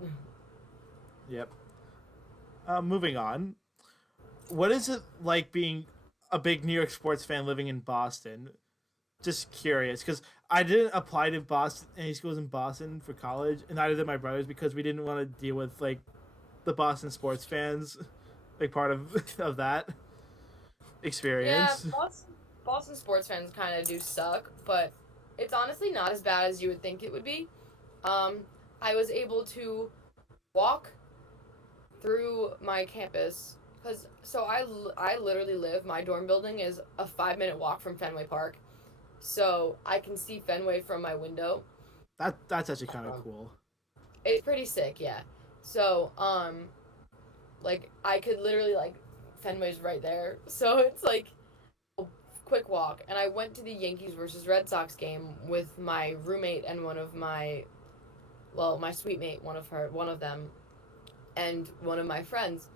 Yep. Moving on. What is it like being a big New York sports fan living in Boston? Just curious, because I didn't apply to any schools in Boston for college, and neither did my brothers, because we didn't want to deal with like the Boston sports fans, like part of that experience. Yeah, Boston sports fans kind of do suck, but it's honestly not as bad as you would think it would be. I was able to walk through my campus so I literally live. My dorm building is a 5-minute walk from Fenway Park, so I can see Fenway from my window. That's actually kind of cool. It's pretty sick, yeah. So like I could literally like Fenway's right there, so it's like a quick walk. And I went to the Yankees versus Red Sox game with my roommate and my sweet mate, one of them, and one of my friends.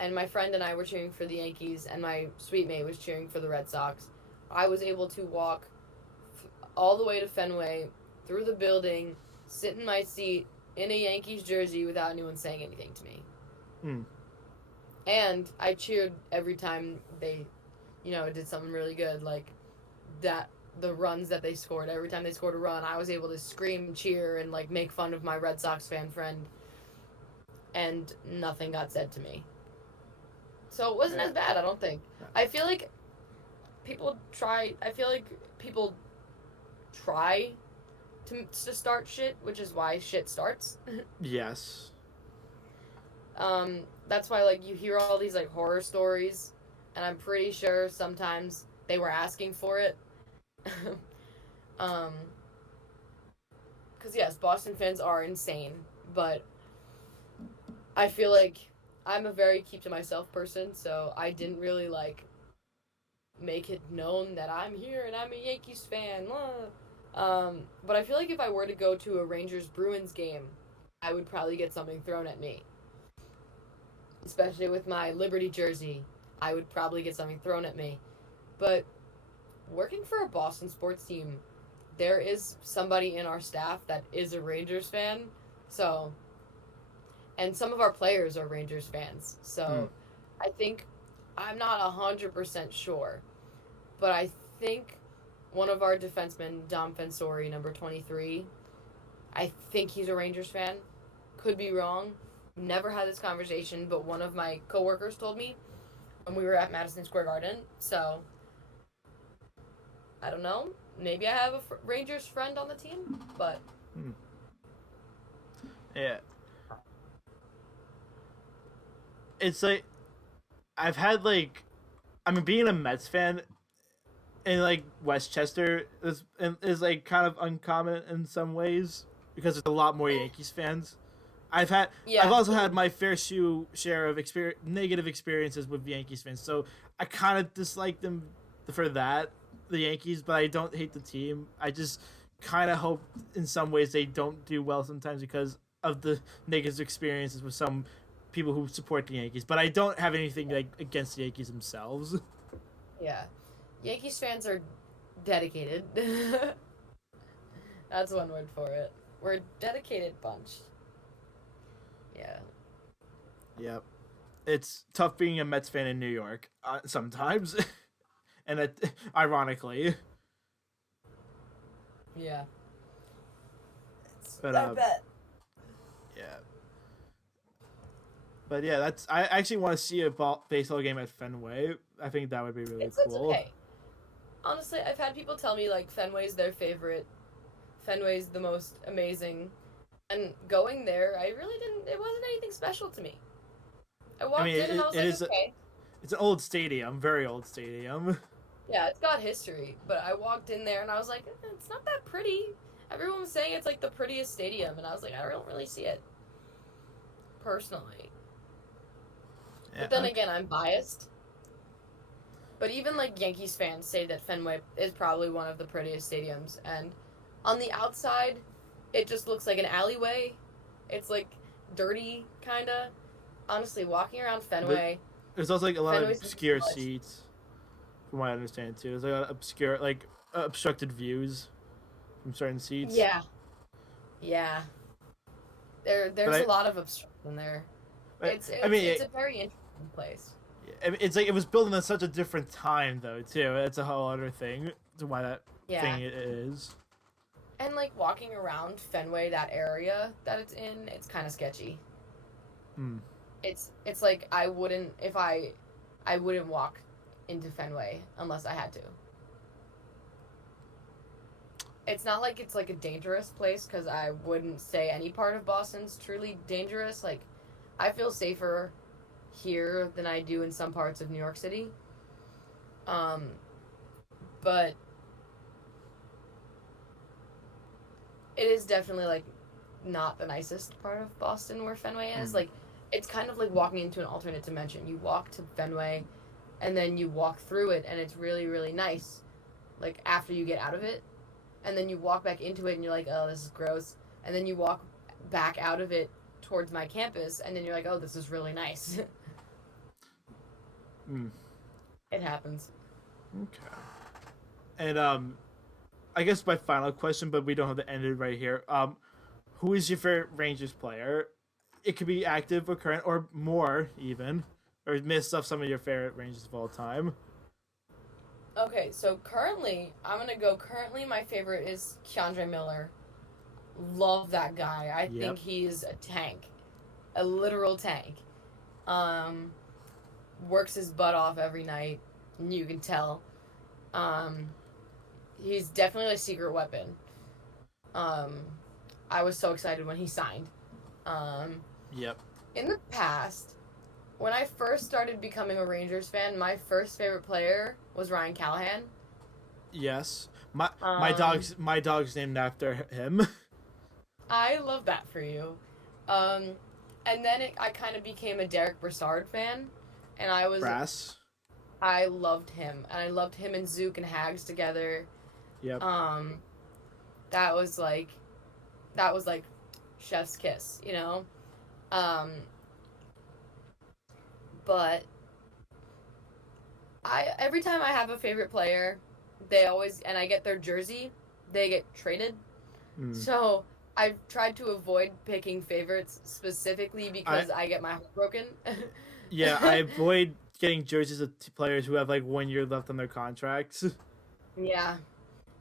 And my friend and I were cheering for the Yankees, and my sweet mate was cheering for the Red Sox. I was able to walk all the way to Fenway, through the building, sit in my seat in a Yankees jersey without anyone saying anything to me. Mm. And I cheered every time they, did something really good, like that. The runs that they scored. Every time they scored a run, I was able to scream, cheer, and like make fun of my Red Sox fan friend. And nothing got said to me. So it wasn't as bad, I don't think. I feel like people try to start shit, which is why shit starts. Yes. That's why like you hear all these like horror stories, and I'm pretty sure sometimes they were asking for it. Because yes, Boston fans are insane, but I feel like I'm a very keep to myself person, so I didn't really like make it known that I'm here and I'm a Yankees fan. But I feel like if I were to go to a Rangers-Bruins game, I would probably get something thrown at me. Especially with my Liberty jersey, I would probably get something thrown at me. But working for a Boston sports team, there is somebody in our staff that is a Rangers fan, so... And some of our players are Rangers fans, so I think, I'm not 100% sure, but I think one of our defensemen, Dom Fensori, number 23, I think he's a Rangers fan. Could be wrong. Never had this conversation, but one of my coworkers told me when we were at Madison Square Garden, so I don't know. Maybe I have a Rangers friend on the team, but... Yeah. It's like, I've had like, being a Mets fan in like Westchester is like kind of uncommon in some ways because there's a lot more Yankees fans, I've also had my fair share of negative experiences with Yankees fans, so I kind of dislike them for that, the Yankees, but I don't hate the team. I just kind of hope in some ways they don't do well sometimes because of the negative experiences with some people who support the Yankees. But I don't have anything like against the Yankees themselves. Yeah. Yankees fans are dedicated. That's one word for it. We're a dedicated bunch. Yeah. Yep. It's tough being a Mets fan in New York sometimes. And ironically. Yeah. But, I bet. Yeah. But yeah, I actually want to see a baseball game at Fenway. I think that would be really cool. It's okay. Honestly, I've had people tell me like Fenway's their favorite. Fenway's the most amazing. And going there, it wasn't anything special to me. I walked in and I was like, okay. It's an old stadium, very old stadium. Yeah, it's got history, but I walked in there and I was like, it's not that pretty. Everyone was saying it's like the prettiest stadium, and I was like, I don't really see it. Personally. Yeah, but then again, I'm biased. But even like Yankees fans say that Fenway is probably one of the prettiest stadiums, and on the outside, it just looks like an alleyway. It's like dirty, kinda. Honestly, walking around Fenway. There's also like a lot of obscure seats, from what I understand too. There's like a lot of obscure, like obstructed views from certain seats. Yeah. Yeah. There's a lot of obstruction there. It's a very interesting place. It's like it was built in such a different time though too. It's a whole other thing to why that thing it is. And like walking around Fenway, that area that it's in, it's kind of sketchy. Hmm. It's like I wouldn't walk into Fenway unless I had to. It's not like it's like a dangerous place, because I wouldn't say any part of Boston's truly dangerous. Like, I feel safer here than I do in some parts of New York City. But it is definitely like not the nicest part of Boston where Fenway is. Like, it's kind of like walking into an alternate dimension. You walk to Fenway, and then you walk through it, and it's really, really nice. Like, after you get out of it, and then you walk back into it, and you're like, oh, this is gross. And then you walk back out of it towards my campus, and then you're like, oh, this is really nice. It happens. Okay. And I guess my final question, but we don't have to end it right here. Who is your favorite Rangers player? It could be active or current, or more even, or miss off some of your favorite Rangers of all time. Okay, so currently my favorite is Keandre Miller. Love that guy. I think he's a tank. A literal tank. Works his butt off every night. You can tell. He's definitely a secret weapon. I was so excited when he signed. In the past, when I first started becoming a Rangers fan, my first favorite player was Ryan Callahan. Yes. My dog's named after him. I love that for you. And then I kind of became a Derek Brassard fan, and I loved him, and I loved him and Zook and Hags together. Yep. That was like chef's kiss, you know? But every time I have a favorite player, and I get their jersey, they get traded. So I've tried to avoid picking favorites specifically because I get my heart broken. Yeah, I avoid getting jerseys of players who have like 1 year left on their contracts. Yeah.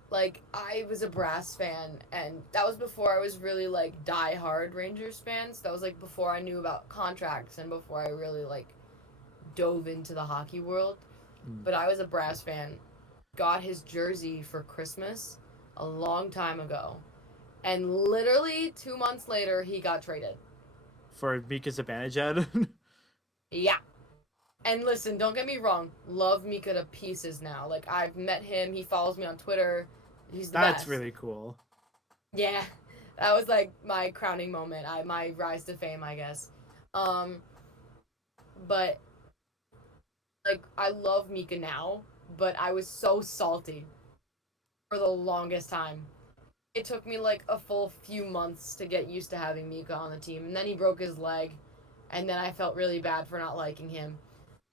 Like, I was a Brass fan, and that was before I was really, like, die-hard Rangers fans. That was, like, before I knew about contracts and before I really, like, dove into the hockey world. But I was a Brass fan, got his jersey for Christmas a long time ago, and literally 2 months later, he got traded. For Mika Zibanejad? Yeah. And listen, don't get me wrong, love Mika to pieces now. Like, I've met him, he follows me on Twitter. He's the best. That's really cool. Yeah. That was like my crowning moment. My rise to fame, I guess. But like I love Mika now, but I was so salty for the longest time. It took me like a full few months to get used to having Mika on the team, and then he broke his leg, and then I felt really bad for not liking him,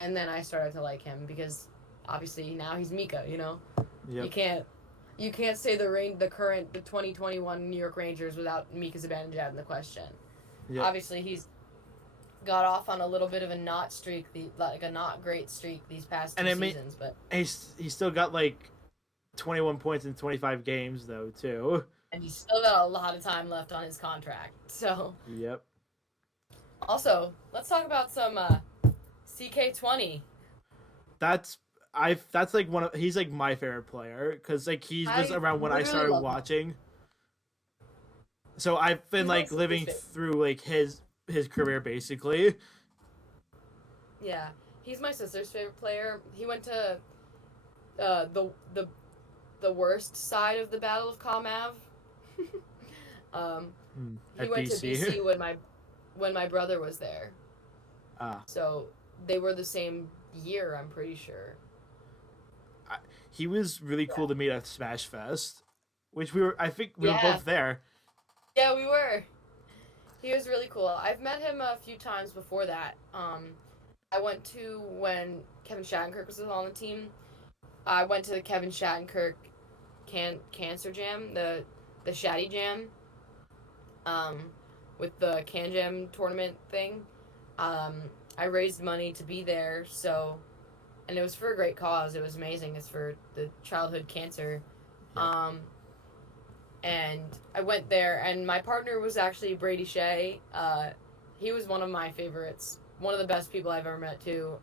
and then I started to like him because obviously now he's Mika, you know. Yep. You can't say the 2021 New York Rangers without Mika Zibanejad in the question. Yep. Obviously he's got off on a little bit of a not great streak these past two seasons, but he's still got like 21 points in 25 games though too, and he's still got a lot of time left on his contract. So yep. Also, let's talk about some CK20. That's like he's like my favorite player because like he was around when I started watching. So I've been like living through like his career basically. Yeah, he's my sister's favorite player. He went to the worst side of the Battle of Comav. He went to BC when my brother was there. So they were the same year, I'm pretty sure. He was really cool to meet at Smash Fest, which I think we were both there. Yeah, we were. He was really cool. I've met him a few times before that. I went to when Kevin Shattenkirk was on the team. I went to the Kevin Shattenkirk Cancer Jam, the Shatty Jam, with the Can Jam tournament thing. I raised money to be there, and it was for a great cause. It was amazing. It's for the childhood cancer. Yeah. And I went there, and my partner was actually Brady Shea. He was one of my favorites. One of the best people I've ever met, too.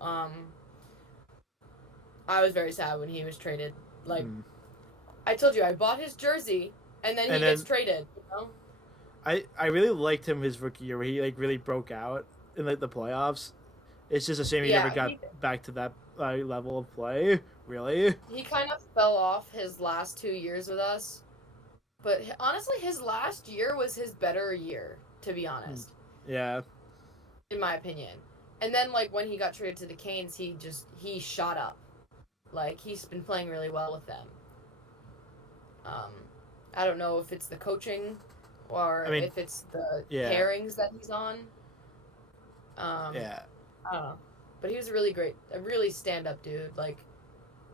I was very sad when he was traded. Like, I told you, I bought his jersey, and then he gets traded, you know? I really liked him his rookie year, where he, like, really broke out in, like, the playoffs. It's just a shame he never got back to that level of play, really. He kind of fell off his last 2 years with us. But honestly, his last year was his better year, to be honest. Yeah. In my opinion. And then, like, when he got traded to the Canes, he shot up. Like, he's been playing really well with them. I don't know if it's the coaching or if it's the pairings that he's on. Yeah. I don't know. But he was a really stand-up dude. Like,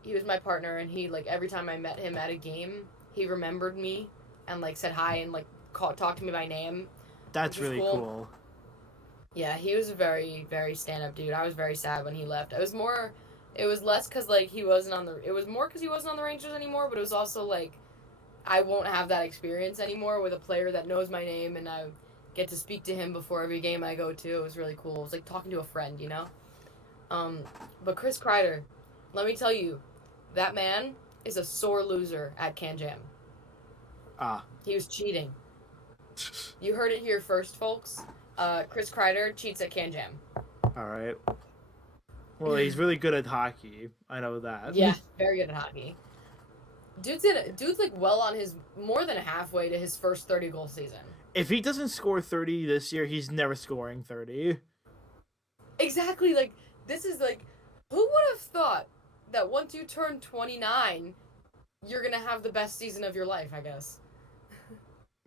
he was my partner, and he, like, every time I met him at a game, he remembered me and, like, said hi and, like, talked to me by name. That's really cool. Yeah, he was a very, very stand-up dude. I was very sad when he left. It was less because, like, it was more because he wasn't on the Rangers anymore, but it was also, like, I won't have that experience anymore with a player that knows my name, and I get to speak to him before every game I go to. It was really cool. It was like talking to a friend, you know? But Chris Kreider, let me tell you, that man is a sore loser at Can Jam. He was cheating. You heard it here first, folks. Chris Kreider cheats at Can Jam. All right. Well, he's really good at hockey. I know that. Yeah, very good at hockey. Dude's like well on his more than halfway to his first 30-goal season. If he doesn't score 30 this year, he's never scoring 30. Exactly. Like, this is like, who would have thought that once you turn 29, you're gonna have the best season of your life? I guess.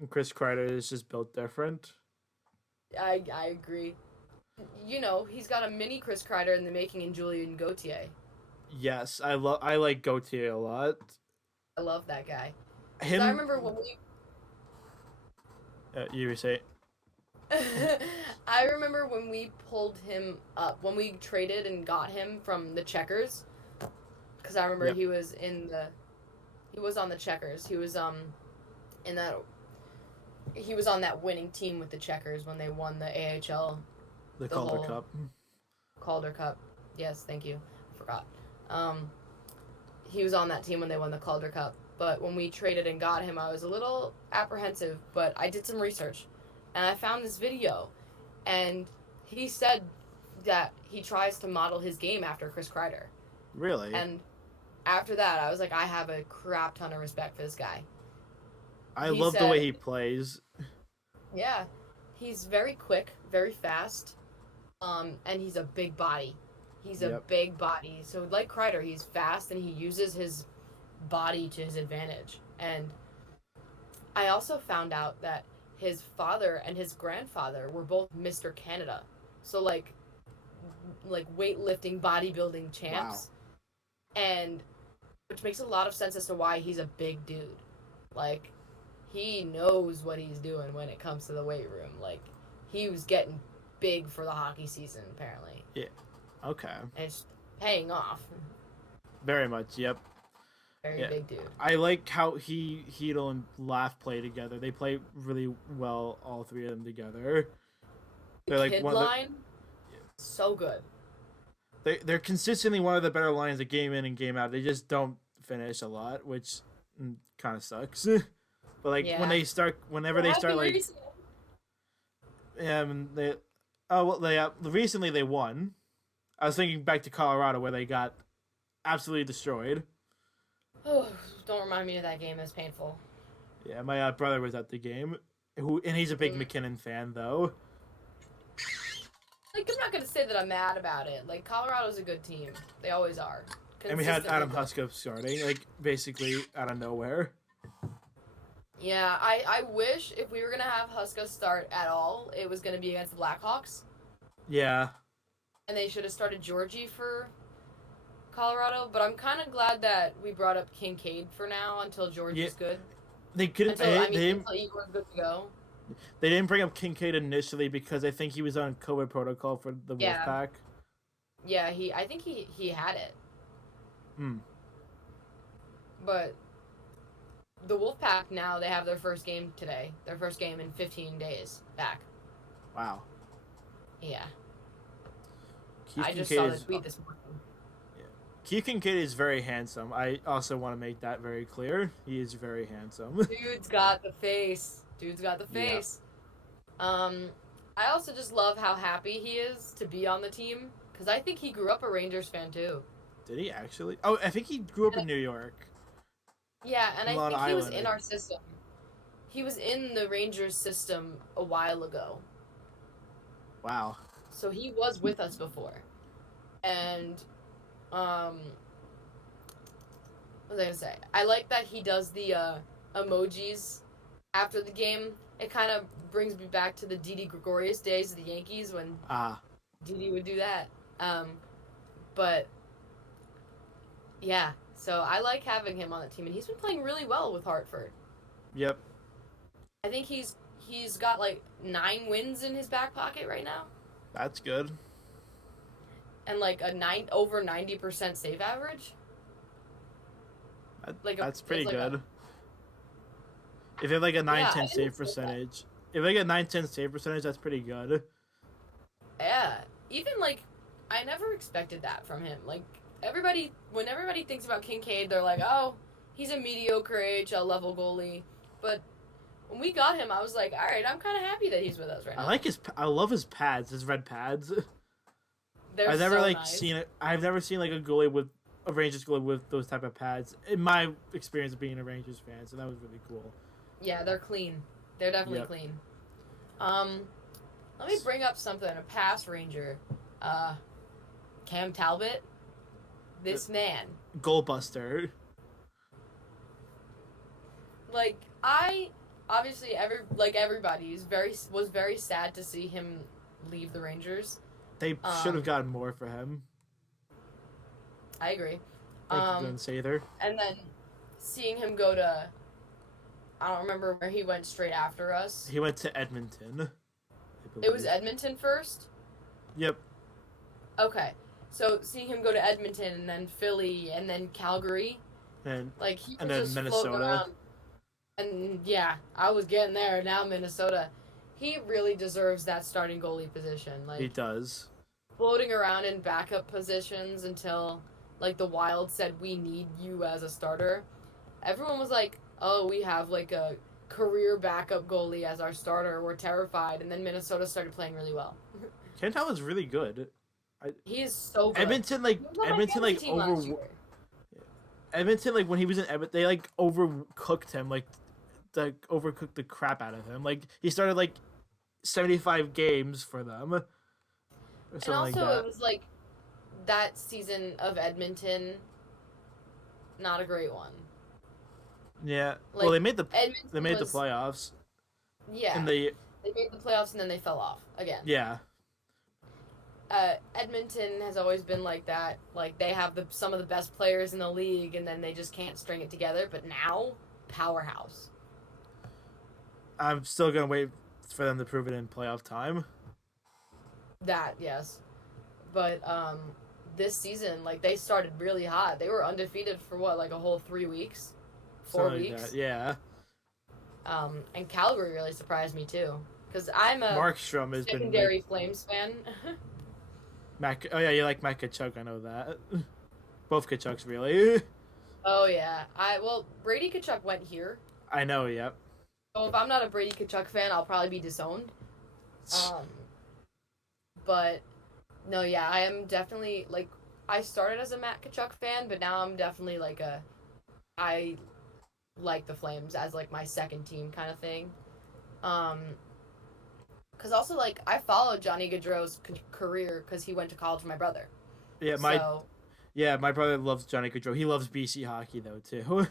Chris Kreider is just built different. I agree. You know, he's got a mini Chris Kreider in the making in Julien Gauthier. Yes, I like Gauthier a lot. I love that guy. I remember when we... you were saying? I remember when we pulled him up, when we traded and got him from the Checkers. Because I remember he was on the Checkers. He was he was on that winning team with the Checkers when they won the AHL. The Calder Cup. Calder Cup. Yes, thank you. I forgot. He was on that team when they won the Calder Cup. But when we traded and got him, I was a little apprehensive. But I did some research. And I found this video. And he said that he tries to model his game after Chris Kreider. Really? And after that, I was like, I have a crap ton of respect for this guy. I love the way he plays. Yeah, he's very quick, very fast, and he's a big body. He's a Yep. big body. So like Kreider, he's fast and he uses his body to his advantage. And I also found out that his father and his grandfather were both Mr. Canada. So like weightlifting, bodybuilding champs. Wow. And which makes a lot of sense as to why he's a big dude. Like he knows what he's doing when it comes to the weight room. Like he was getting big for the hockey season apparently. Yeah. Okay. And it's paying off. Very much. Yep. Very big dude. I like how Heedle and Laugh play together. They play really well, all three of them together. They're like kid line, so good. They're consistently one of the better lines of game in and game out. They just don't finish a lot, which kind of sucks. But like whenever they start like, recently they won. I was thinking back to Colorado where they got absolutely destroyed. Oh, don't remind me of that game. It's painful. Yeah, my brother was at the game, and he's a big McKinnon fan though. Like I'm not gonna say that I'm mad about it. Like Colorado's a good team. They always are. And we had Adam Huska starting, like basically out of nowhere. Yeah, I wish if we were gonna have Huska start at all, it was gonna be against the Blackhawks. Yeah. And they should have started Georgie for Colorado, but I'm kind of glad that we brought up Kincaid for now until Georgie's good. They couldn't. Until Igor's good to go. They didn't bring up Kincaid initially because I think he was on COVID protocol for the Wolfpack. Yeah, I think he had it. But the Wolfpack now, they have their first game today. Their first game in 15 days back. Wow. Yeah. Keith I just Kincaid saw the tweet this morning. Yeah. Keith Kincaid is very handsome. I also want to make that very clear. He is very handsome. Dude's got the face. I also just love how happy he is to be on the team because I think he grew up a Rangers fan too. Did he actually? Oh, I think he grew up in New York. Yeah, and I think he was in our system. He was in the Rangers system a while ago. Wow. So he was with us before. And, what was I going to say? I like that he does the emojis after the game. It kind of brings me back to the Didi Gregorius days of the Yankees when Didi would do that. But, yeah. So I like having him on the team. And he's been playing really well with Hartford. Yep. I think he's got like 9 wins in his back pocket right now. That's good. And like over 90% save average. That's pretty good. If they have like a 9-10 save percentage. If they get 9-10 save percentage, that's pretty good. Yeah. Even like, I never expected that from him. Like, when everybody thinks about Kincaid, they're like, oh, he's a mediocre AHL level goalie. But when we got him, I was like, all right, I'm kind of happy that he's with us right now. I love his pads, his red pads. I've never seen it. I've never seen like a Rangers goalie with those type of pads. In my experience of being a Rangers fan, so that was really cool. Yeah, they're clean. They're definitely clean. Let me bring up something. A past Ranger, Cam Talbot. This man, goalbuster. Like obviously everybody was very sad to see him leave the Rangers. They should have gotten more for him. I agree. Sather. And then seeing him go to, I don't remember where he went straight after us. He went to Edmonton. It was Edmonton first? Yep. Okay. So seeing him go to Edmonton and then Philly and then Calgary. And he and then Minnesota. And yeah, I was getting there. Now Minnesota. He really deserves that starting goalie position. He does. Floating around in backup positions until the Wild said we need you as a starter. Everyone was like, oh, we have a career backup goalie as our starter. We're terrified. And then Minnesota started playing really well. Kental was really good. He is so good. Edmonton when he was in Edmonton, they overcooked him. overcooked the crap out of him. Like he started like 75 games for them, or And something like also, that. it was like that season of Edmonton, not a great one. Yeah. Like, Well, they made the Edmonton was, playoffs, yeah, and they made the playoffs and then they fell off again. yeah. Edmonton has always been like that. Like they have some of the best players in the league, and then they just can't string it together. But now, powerhouse. I'm still gonna wait for them to prove it in playoff time. That yes, but this season like they started really hot. They were undefeated for what, like a whole 3 weeks, 4 Something like weeks. that, yeah. And Calgary really surprised me too, because I'm a Markstrom has been secondary like, Flames fan. Oh yeah, you like Matt Kachuk, I know that. Both Kachucks, really. Oh yeah, Brady Tkachuk went here. I know, yep. So if I'm not a Brady Tkachuk fan, I'll probably be disowned. But no, yeah, I am definitely like I started as a Matt Tkachuk fan, but now I'm definitely like I like the Flames as like my second team kind of thing. Because also like I followed Johnny Gaudreau's career because he went to college with my brother. Yeah, my brother loves Johnny Gaudreau. He loves BC hockey though too.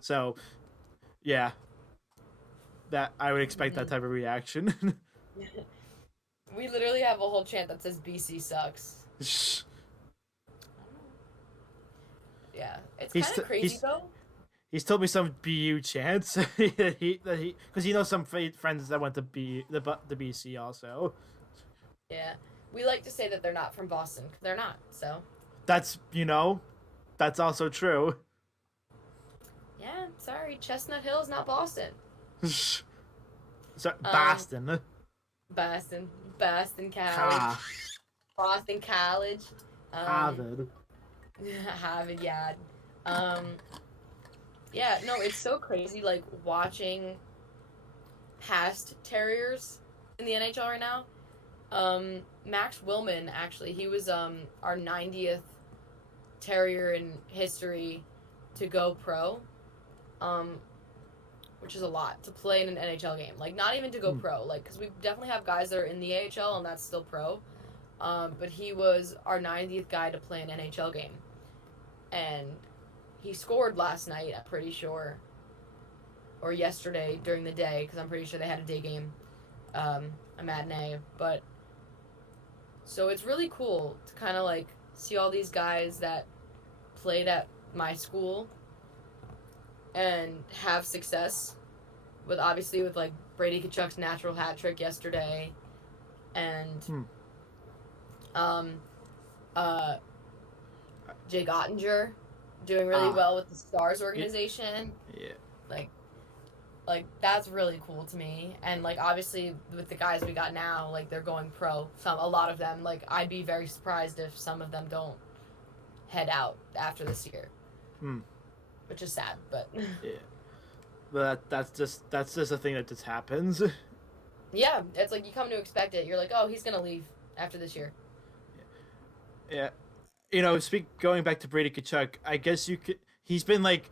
So, yeah, that I would expect that type of reaction. We literally have a whole chant that says BC sucks. Yeah, it's kind of crazy though. He's told me some BU chants because he knows some friends that went to the BC also. Yeah, we like to say that they're not from Boston because they're not. So that's also true. Yeah, sorry, Chestnut Hill is not Boston. So Boston. Boston College. Boston College. Harvard. Harvard, yeah. Yeah, no, it's so crazy, like, watching past Terriers in the NHL right now. Max Willman, actually, he was, our 90th Terrier in history to go pro. Which is a lot to play in an NHL game. Like, not even to go pro. Like, because we definitely have guys that are in the AHL, and that's still pro. But he was our 90th guy to play an NHL game. And he scored last night, I'm pretty sure. Or yesterday during the day, because I'm pretty sure they had a day game. A matinee. But, so it's really cool to kind of, like, see all these guys that played at my school and have success with like Brady Tkachuk's natural hat trick yesterday, and Jake Ottinger doing really well with the Stars organization. Yeah. Like that's really cool to me. And like obviously with the guys we got now, like they're going pro. A lot of them, like I'd be very surprised if some of them don't head out after this year. Which is sad, but yeah, but that's just a thing that just happens. Yeah, it's like you come to expect it. You're like, oh, he's gonna leave after this year. Yeah, going back to Brady Tkachuk, I guess he's been like,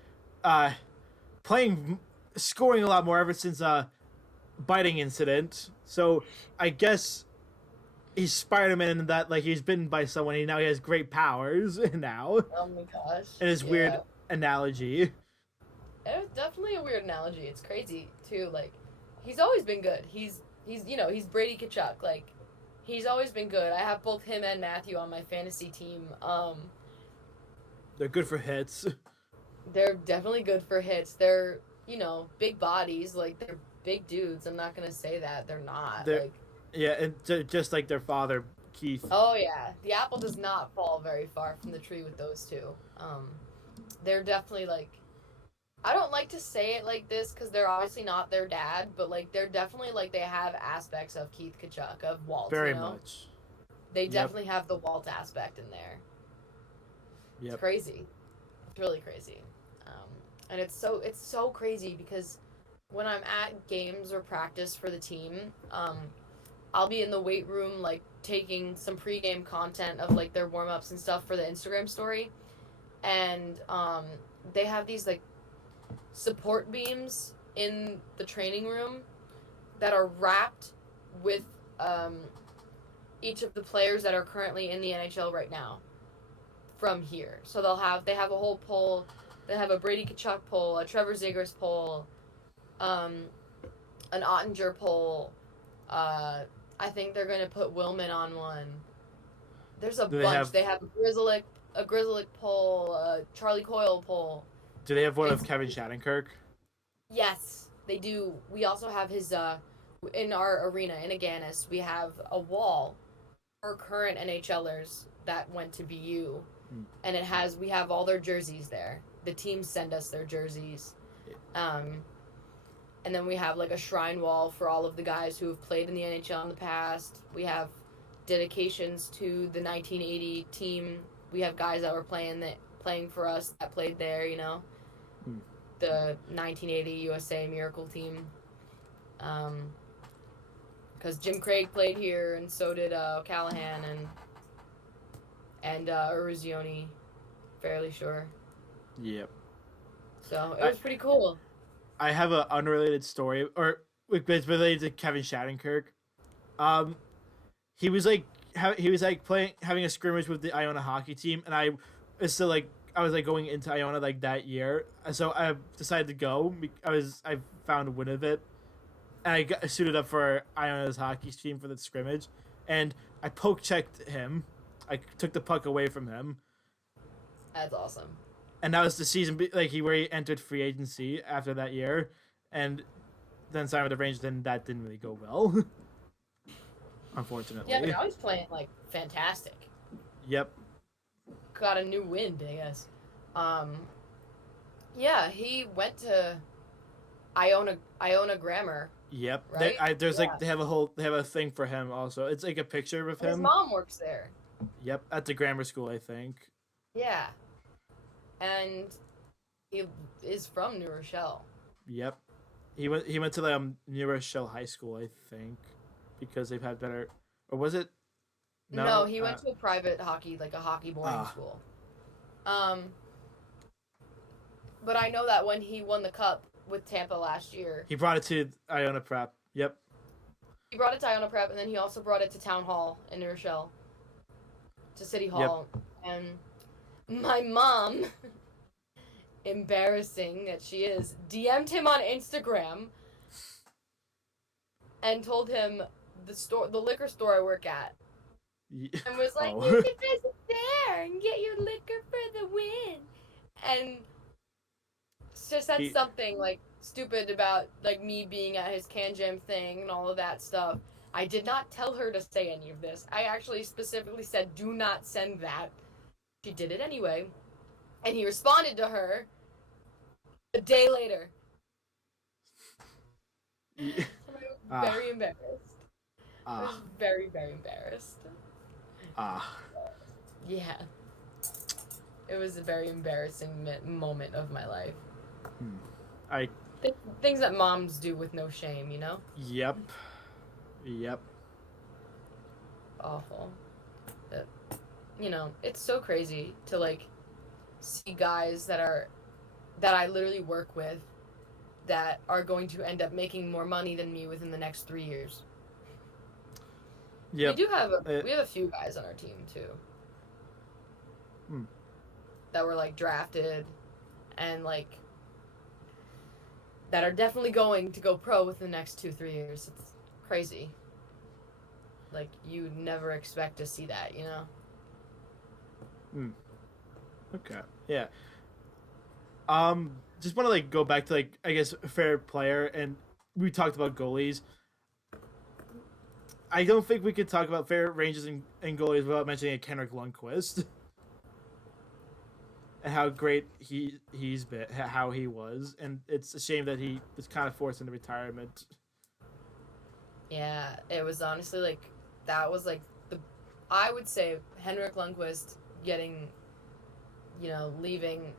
scoring a lot more ever since biting incident. So I guess he's Spider-Man in that like he's bitten by someone. He has great powers now. Oh my gosh! And his weird analogy. It was definitely a weird analogy. It's crazy too. Like, he's always been good. He's Brady Tkachuk. Like, he's always been good. I have both him and Matthew on my fantasy team. They're good for hits. They're definitely good for hits. They're big bodies. Like they're big dudes. I'm not gonna say that they're not. And just like their father, Keith. Oh yeah, the apple does not fall very far from the tree with those two. They're definitely like, I don't like to say it like this because they're obviously not their dad, but like they're definitely like they have aspects of Keith Tkachuk, of Walt. Very much. They definitely have the Walt aspect in there. Yep. It's crazy. It's really crazy. And it's so crazy because when I'm at games or practice for the team, I'll be in the weight room like taking some pregame content of like their warm-ups and stuff for the Instagram story. And they have these like support beams in the training room that are wrapped with each of the players that are currently in the NHL right now from here. So they have a whole pole. They have a Brady Tkachuk pole, a Trevor Zegras pole, an Ottinger pole. I think they're going to put Willman on one. There's a bunch. They have a Grizzly pole, a Charlie Coyle pole. Do they have one of Kevin Shattenkirk? Yes, they do. We also have his, in our arena, in Aganis, we have a wall for current NHLers that went to BU. And we have all their jerseys there. The teams send us their jerseys. And then we have like a shrine wall for all of the guys who have played in the NHL in the past. We have dedications to the 1980 team. We have guys that were playing for us that played there, you know. The 1980 USA Miracle team. Because Jim Craig played here, and so did Callahan and Eruzione, fairly sure. Yep. So it was pretty cool. I have an unrelated story, or it's related to Kevin Shattenkirk. He was having a scrimmage with the Iona hockey team, and I was going into Iona like that year, so I decided to go. I found a win of it, and I suited up for Iona's hockey team for the scrimmage, and I poke checked him. I took the puck away from him. That's awesome. And that was the season where he entered free agency after that year, and then signed with the Rangers. Then that didn't really go well, unfortunately. Yeah, but now he's playing like fantastic. Yep. Got a new wind, I guess. Yeah, he went to Iona Grammar. Yep. Right? They have a thing for him also. It's like a picture of him. His mom works there. Yep, at the grammar school, I think. Yeah. And he is from New Rochelle. Yep. He went to the New Rochelle High School, I think, because they've had better, or was it? No, he went to a private hockey, like a hockey boarding school. But I know that when he won the cup with Tampa last year, he brought it to Iona Prep. Yep. He brought it to Iona Prep, and then he also brought it to Town Hall in New Rochelle, to City Hall, and my mom, embarrassing that she is, DM'd him on Instagram and told him the liquor store I work at, and was like, you can visit there and get your liquor for the win, and just said something like stupid about like me being at his Can Jam thing and all of that stuff. I did not tell her to say any of this. I actually specifically said, do not send that. She did it anyway. And he responded to her a day later. Very embarrassed. I was very, very embarrassed. Yeah. It was a very embarrassing moment of my life. Things that moms do with no shame, you know? Yep. Awful. You know, it's so crazy to like see guys that I literally work with that are going to end up making more money than me within the next 3 years. Yeah. We have a few guys on our team too. That were like drafted and like that are definitely going to go pro within the next 2-3 years. It's crazy. Like, you never expect to see that, you know? Okay. Yeah. Just want to like go back to like, I guess, fair player, and we talked about goalies. I don't think we could talk about fair Rangers and goalies without mentioning Kendrick Lundqvist. And how great he's been, how he was, and it's a shame that he was kind of forced into retirement. Yeah, it was honestly like that was like I would say Henrik Lundqvist getting, you know, leaving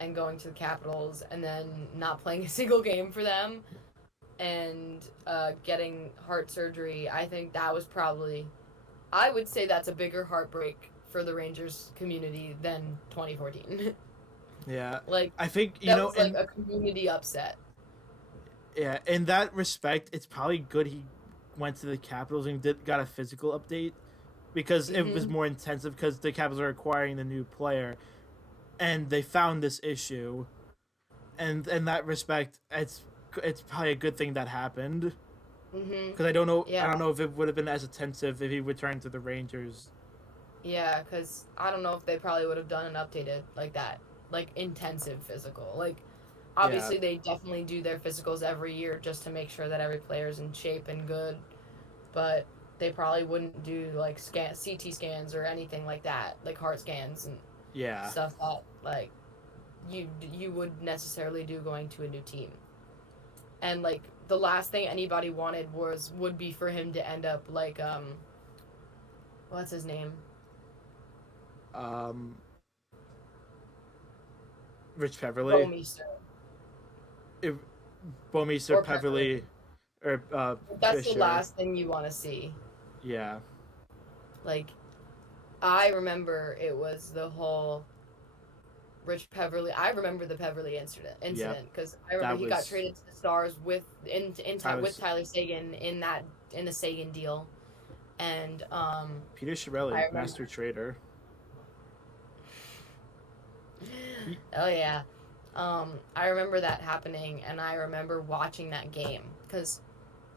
and going to the Capitals and then not playing a single game for them and getting heart surgery. I think that was probably, I would say that's a bigger heartbreak for the Rangers community than 2014. Yeah. Like, I think, that was like a community upset. Yeah, in that respect, it's probably good he went to the Capitals and got a physical update because it was more intensive because the Capitals are acquiring the new player, and they found this issue, and in that respect, it's probably a good thing that happened. Because I don't know, Yeah. I don't know if it would have been as intensive if he returned to the Rangers. Yeah, because I don't know if they probably would have done an updated like that, like intensive physical. Like, obviously they definitely do their physicals every year just to make sure that every player's in shape and good, but they probably wouldn't do like CT scans or anything like that, like heart scans and stuff that like you would necessarily do going to a new team. And like the last thing anybody wanted would be for him to end up like what's his name? Rich Peverley. Bouwmeester, Peverley, or that's Fisher. The last thing you want to see. Yeah. Like, I remember it was the whole Rich Peverley. I remember the Peverley incident because I remember he got traded to the Stars with Tyler Seguin in the Seguin deal, and Peter Chiarelli, master trader. Oh yeah. I remember that happening, and I remember watching that game because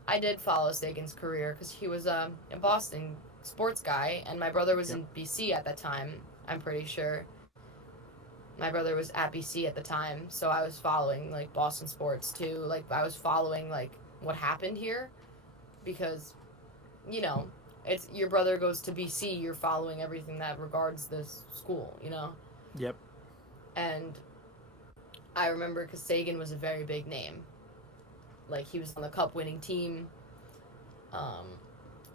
I did follow Sagan's career because he was a Boston sports guy, and my brother was in BC at that time. I'm pretty sure my brother was at BC at the time, so I was following like Boston sports too. Like I was following like what happened here because, you know, it's your brother goes to BC, you're following everything that regards this school, you know. Yep. And I remember because Seguin was a very big name. Like, he was on the Cup-winning team.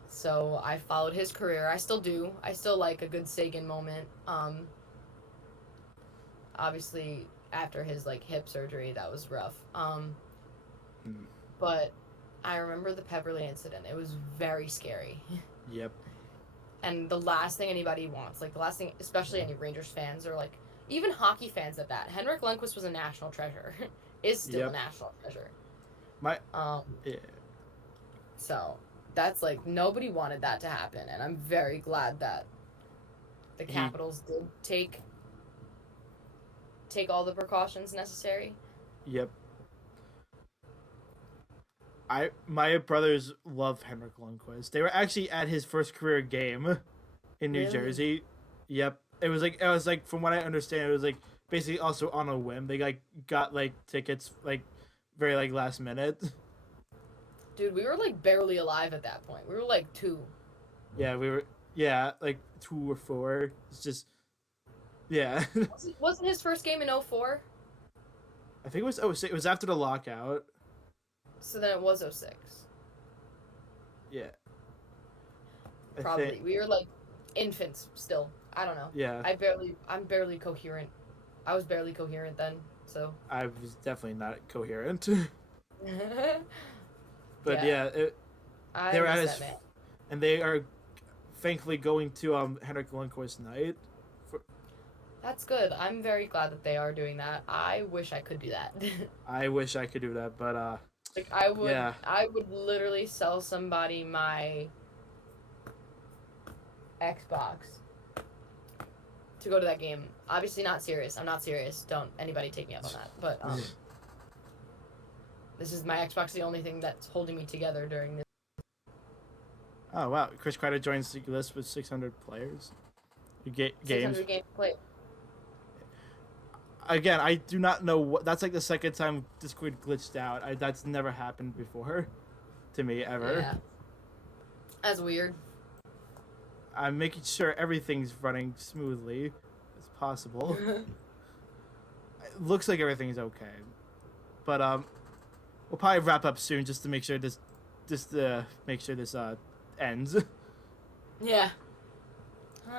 So I followed his career. I still do. I still like a good Seguin moment. Obviously, after his, like, hip surgery, that was rough. But I remember the Peverley incident. It was very scary. Yep. And the last thing anybody wants, like, the last thing, especially any Rangers fans or, like, even hockey fans at that. Henrik Lundqvist was a national treasure. Is still a national treasure. So that's like nobody wanted that to happen, and I'm very glad that the Capitals did take all the precautions necessary. Yep. My brothers love Henrik Lundqvist. They were actually at his first career game in New Jersey. Yep. It was like from what I understand, it was like basically also on a whim. They got tickets very last minute. Dude, we were barely alive at that point. We were 2. Yeah, we were 2 or 4. It's just Wasn't his first game in 2004? I think it was 2006. It was after the lockout. So then it was 2006. Yeah. Probably. We were infants still. I don't know. Yeah. I'm barely coherent. I was barely coherent then, so. I was definitely not coherent. But they were at his, and they are thankfully going to Henrik Lundqvist night. That's good. I'm very glad that they are doing that. I wish I could do that. I wish I could do that, but I would literally sell somebody my Xbox to go to that game. Obviously not serious. I'm not serious. Don't anybody take me up on that. But this is my Xbox, the only thing that's holding me together during this. Oh wow, Chris Kreider joins the list with 600 players. Games. 600 games played. Again, I do not know what. That's the second time Discord glitched out. That's never happened before, to me ever. Yeah. That's weird. I'm making sure everything's running smoothly as possible. It looks like everything's okay, but we'll probably wrap up soon just to make sure this ends. Yeah.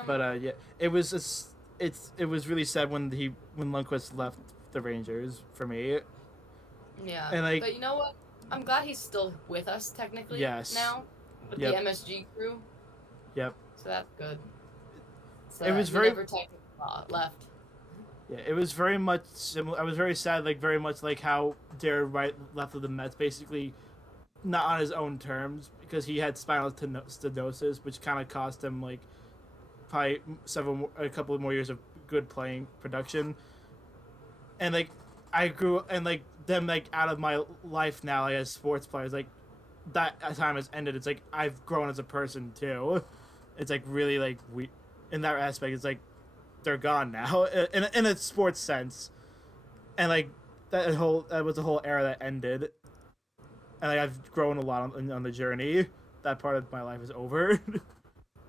But it was really sad when Lundqvist left the Rangers for me. Yeah. And but you know what? I'm glad he's still with us technically. Yes. Now with the MSG crew. Yep. So that's good. So it was he very never technically left. Yeah, it was very much similar. I was very sad, like very much like how Jared Wright left of the Mets, basically not on his own terms because he had spinal stenosis, which kind of cost him like probably a couple of more years of good playing production. And like I grew and like them like out of my life now, like as sports players, like that time has ended. It's like I've grown as a person too. It's like really like we in that aspect. It's like they're gone now in a sports sense, and like that was a whole era that ended, and like, I've grown a lot on the journey. That part of my life is over.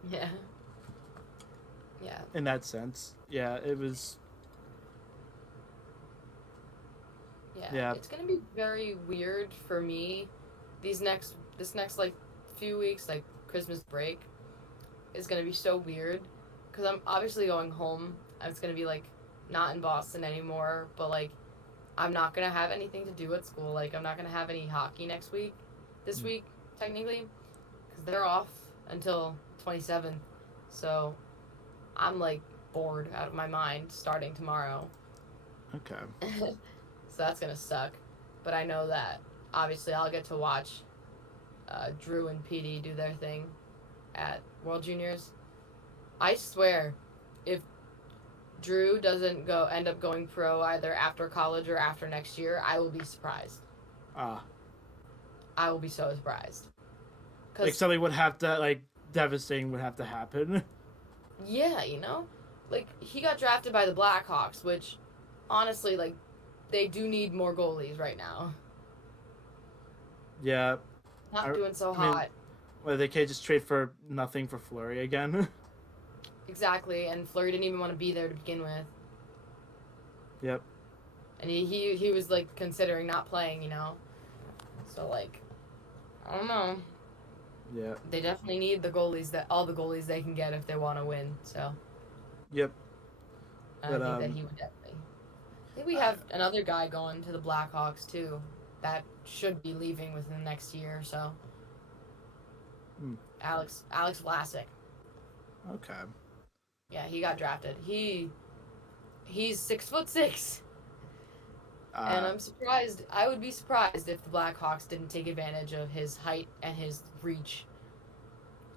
Yeah. Yeah. In that sense, yeah, it was. Yeah. It's gonna be very weird for me. This next like few weeks, like Christmas break, is gonna be so weird, because I'm obviously going home. It's gonna be like not in Boston anymore, but like I'm not gonna have anything to do at school. Like I'm not gonna have any hockey this week technically, because they're off until 27th. So I'm like bored out of my mind starting tomorrow. Okay. So that's gonna suck, but I know that obviously I'll get to watch Drew and PD do their thing at World Juniors. I swear, if Drew doesn't end up going pro either after college or after next year, I will be surprised. I will be so surprised. Like something would have to like devastating would have to happen. Yeah, like he got drafted by the Blackhawks, which honestly, like, they do need more goalies right now. Yeah. Not doing so hot. Well, they can't just trade for nothing for Fleury again. Exactly, and Fleury didn't even want to be there to begin with. Yep. And he was like considering not playing, So like, I don't know. Yeah. They definitely need all the goalies they can get if they want to win. So. Yep. I think that he would definitely. I think we have another guy going to the Blackhawks too. That should be leaving within the next year or so. Alex Vlasic. Okay. Yeah, he got drafted. He's 6'6", and I'm surprised. I would be surprised if the Blackhawks didn't take advantage of his height and his reach.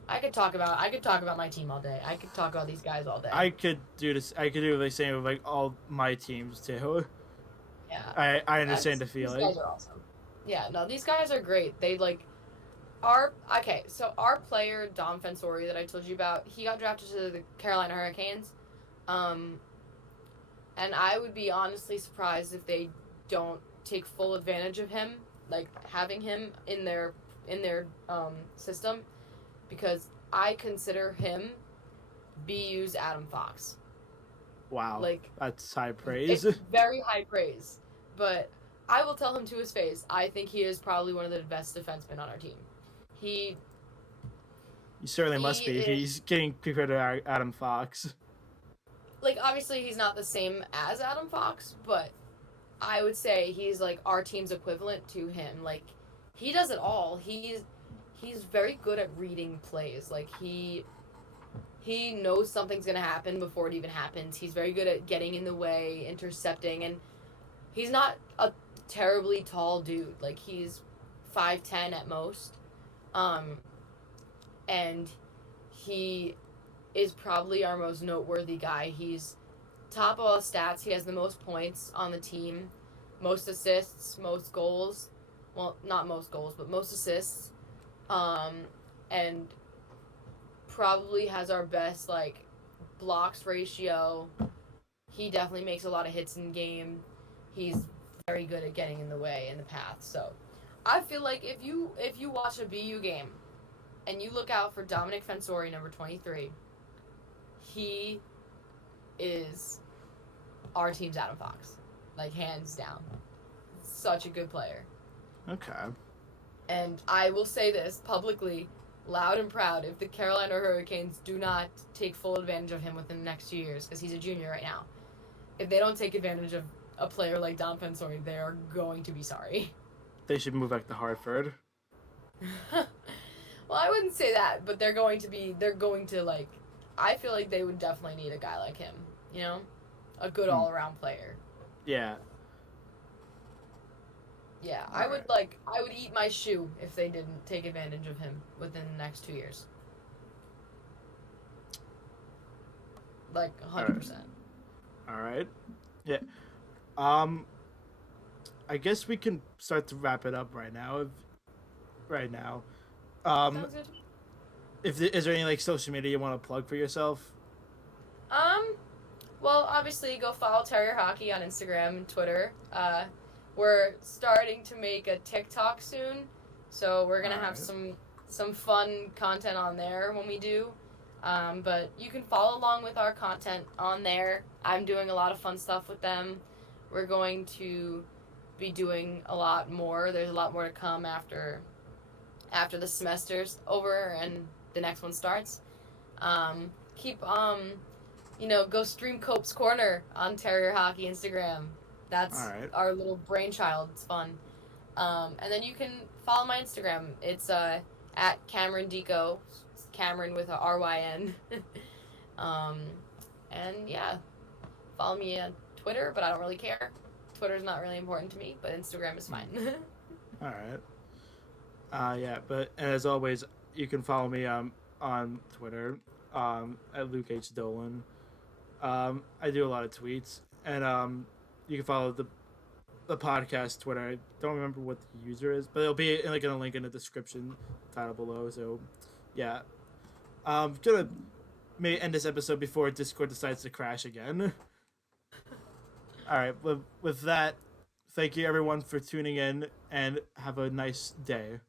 I could talk about my team all day. I could talk about these guys all day. I could do this. I could do the same with like all my teams too. Yeah. I understand the feeling. These guys are awesome. Yeah, no, these guys are great. They like so our player Dom Fensori that I told you about, he got drafted to the Carolina Hurricanes. And I would be honestly surprised if they don't take full advantage of him, like having him in their system, because I consider him BU's Adam Fox. Wow. Like, that's high praise. It's very high praise. But I will tell him to his face, I think he is probably one of the best defensemen on our team. He certainly must be. He's getting compared to Adam Fox. Like, obviously he's not the same as Adam Fox, but I would say he's like our team's equivalent to him. Like, he does it all. He's very good at reading plays. Like, he knows something's going to happen before it even happens. He's very good at getting in the way, intercepting, and he's not a terribly tall dude. Like, he's 5'10" at most. And he is probably our most noteworthy guy. He's top of all stats. He has the most points on the team, most assists, most goals. Well, not most goals, but most assists. And probably has our best, like, blocks ratio. He definitely makes a lot of hits in game. He's very good at getting in the way in the path. So I feel like if you watch a BU game and you look out for Dominic Fensori, number 23, he is our team's Adam Fox. Like, hands down. Such a good player. Okay. And I will say this publicly, loud and proud, if the Carolina Hurricanes do not take full advantage of him within the next 2 years, because he's a junior right now, if they don't take advantage of a player like Dom Fensori, they are going to be sorry. They should move back to Hartford. Well, I wouldn't say that, but they're going to, like, I feel like they would definitely need a guy like him, a good all around player. Yeah. Yeah, All I would eat my shoe if they didn't take advantage of him within the next 2 years. Like 100%. All right. Yeah. I guess we can start to wrap it up right now. Sounds good. Is there any like social media you want to plug for yourself? Well, obviously, go follow Terrier Hockey on Instagram and Twitter. We're starting to make a TikTok soon, so we're gonna have some fun content on there when we do. But you can follow along with our content on there. I'm doing a lot of fun stuff with them. We're going to be doing a lot more. There's a lot more to come after the semester's over and the next one starts. Go stream Cope's Corner on Terrier Hockey Instagram. That's our little brainchild. It's fun. And then you can follow my Instagram. It's at Camryn DiCo. Camryn with a RYN. And yeah, follow me on Twitter, but I don't really care. Twitter's not really important to me, but Instagram is fine. All right. And as always, you can follow me on Twitter at Luke H. Dolan. I do a lot of tweets, and you can follow the podcast Twitter. I don't remember what the user is, but it'll be in a link in the description title below. So, yeah, gonna maybe end this episode before Discord decides to crash again. All right, with that, thank you everyone for tuning in, and have a nice day.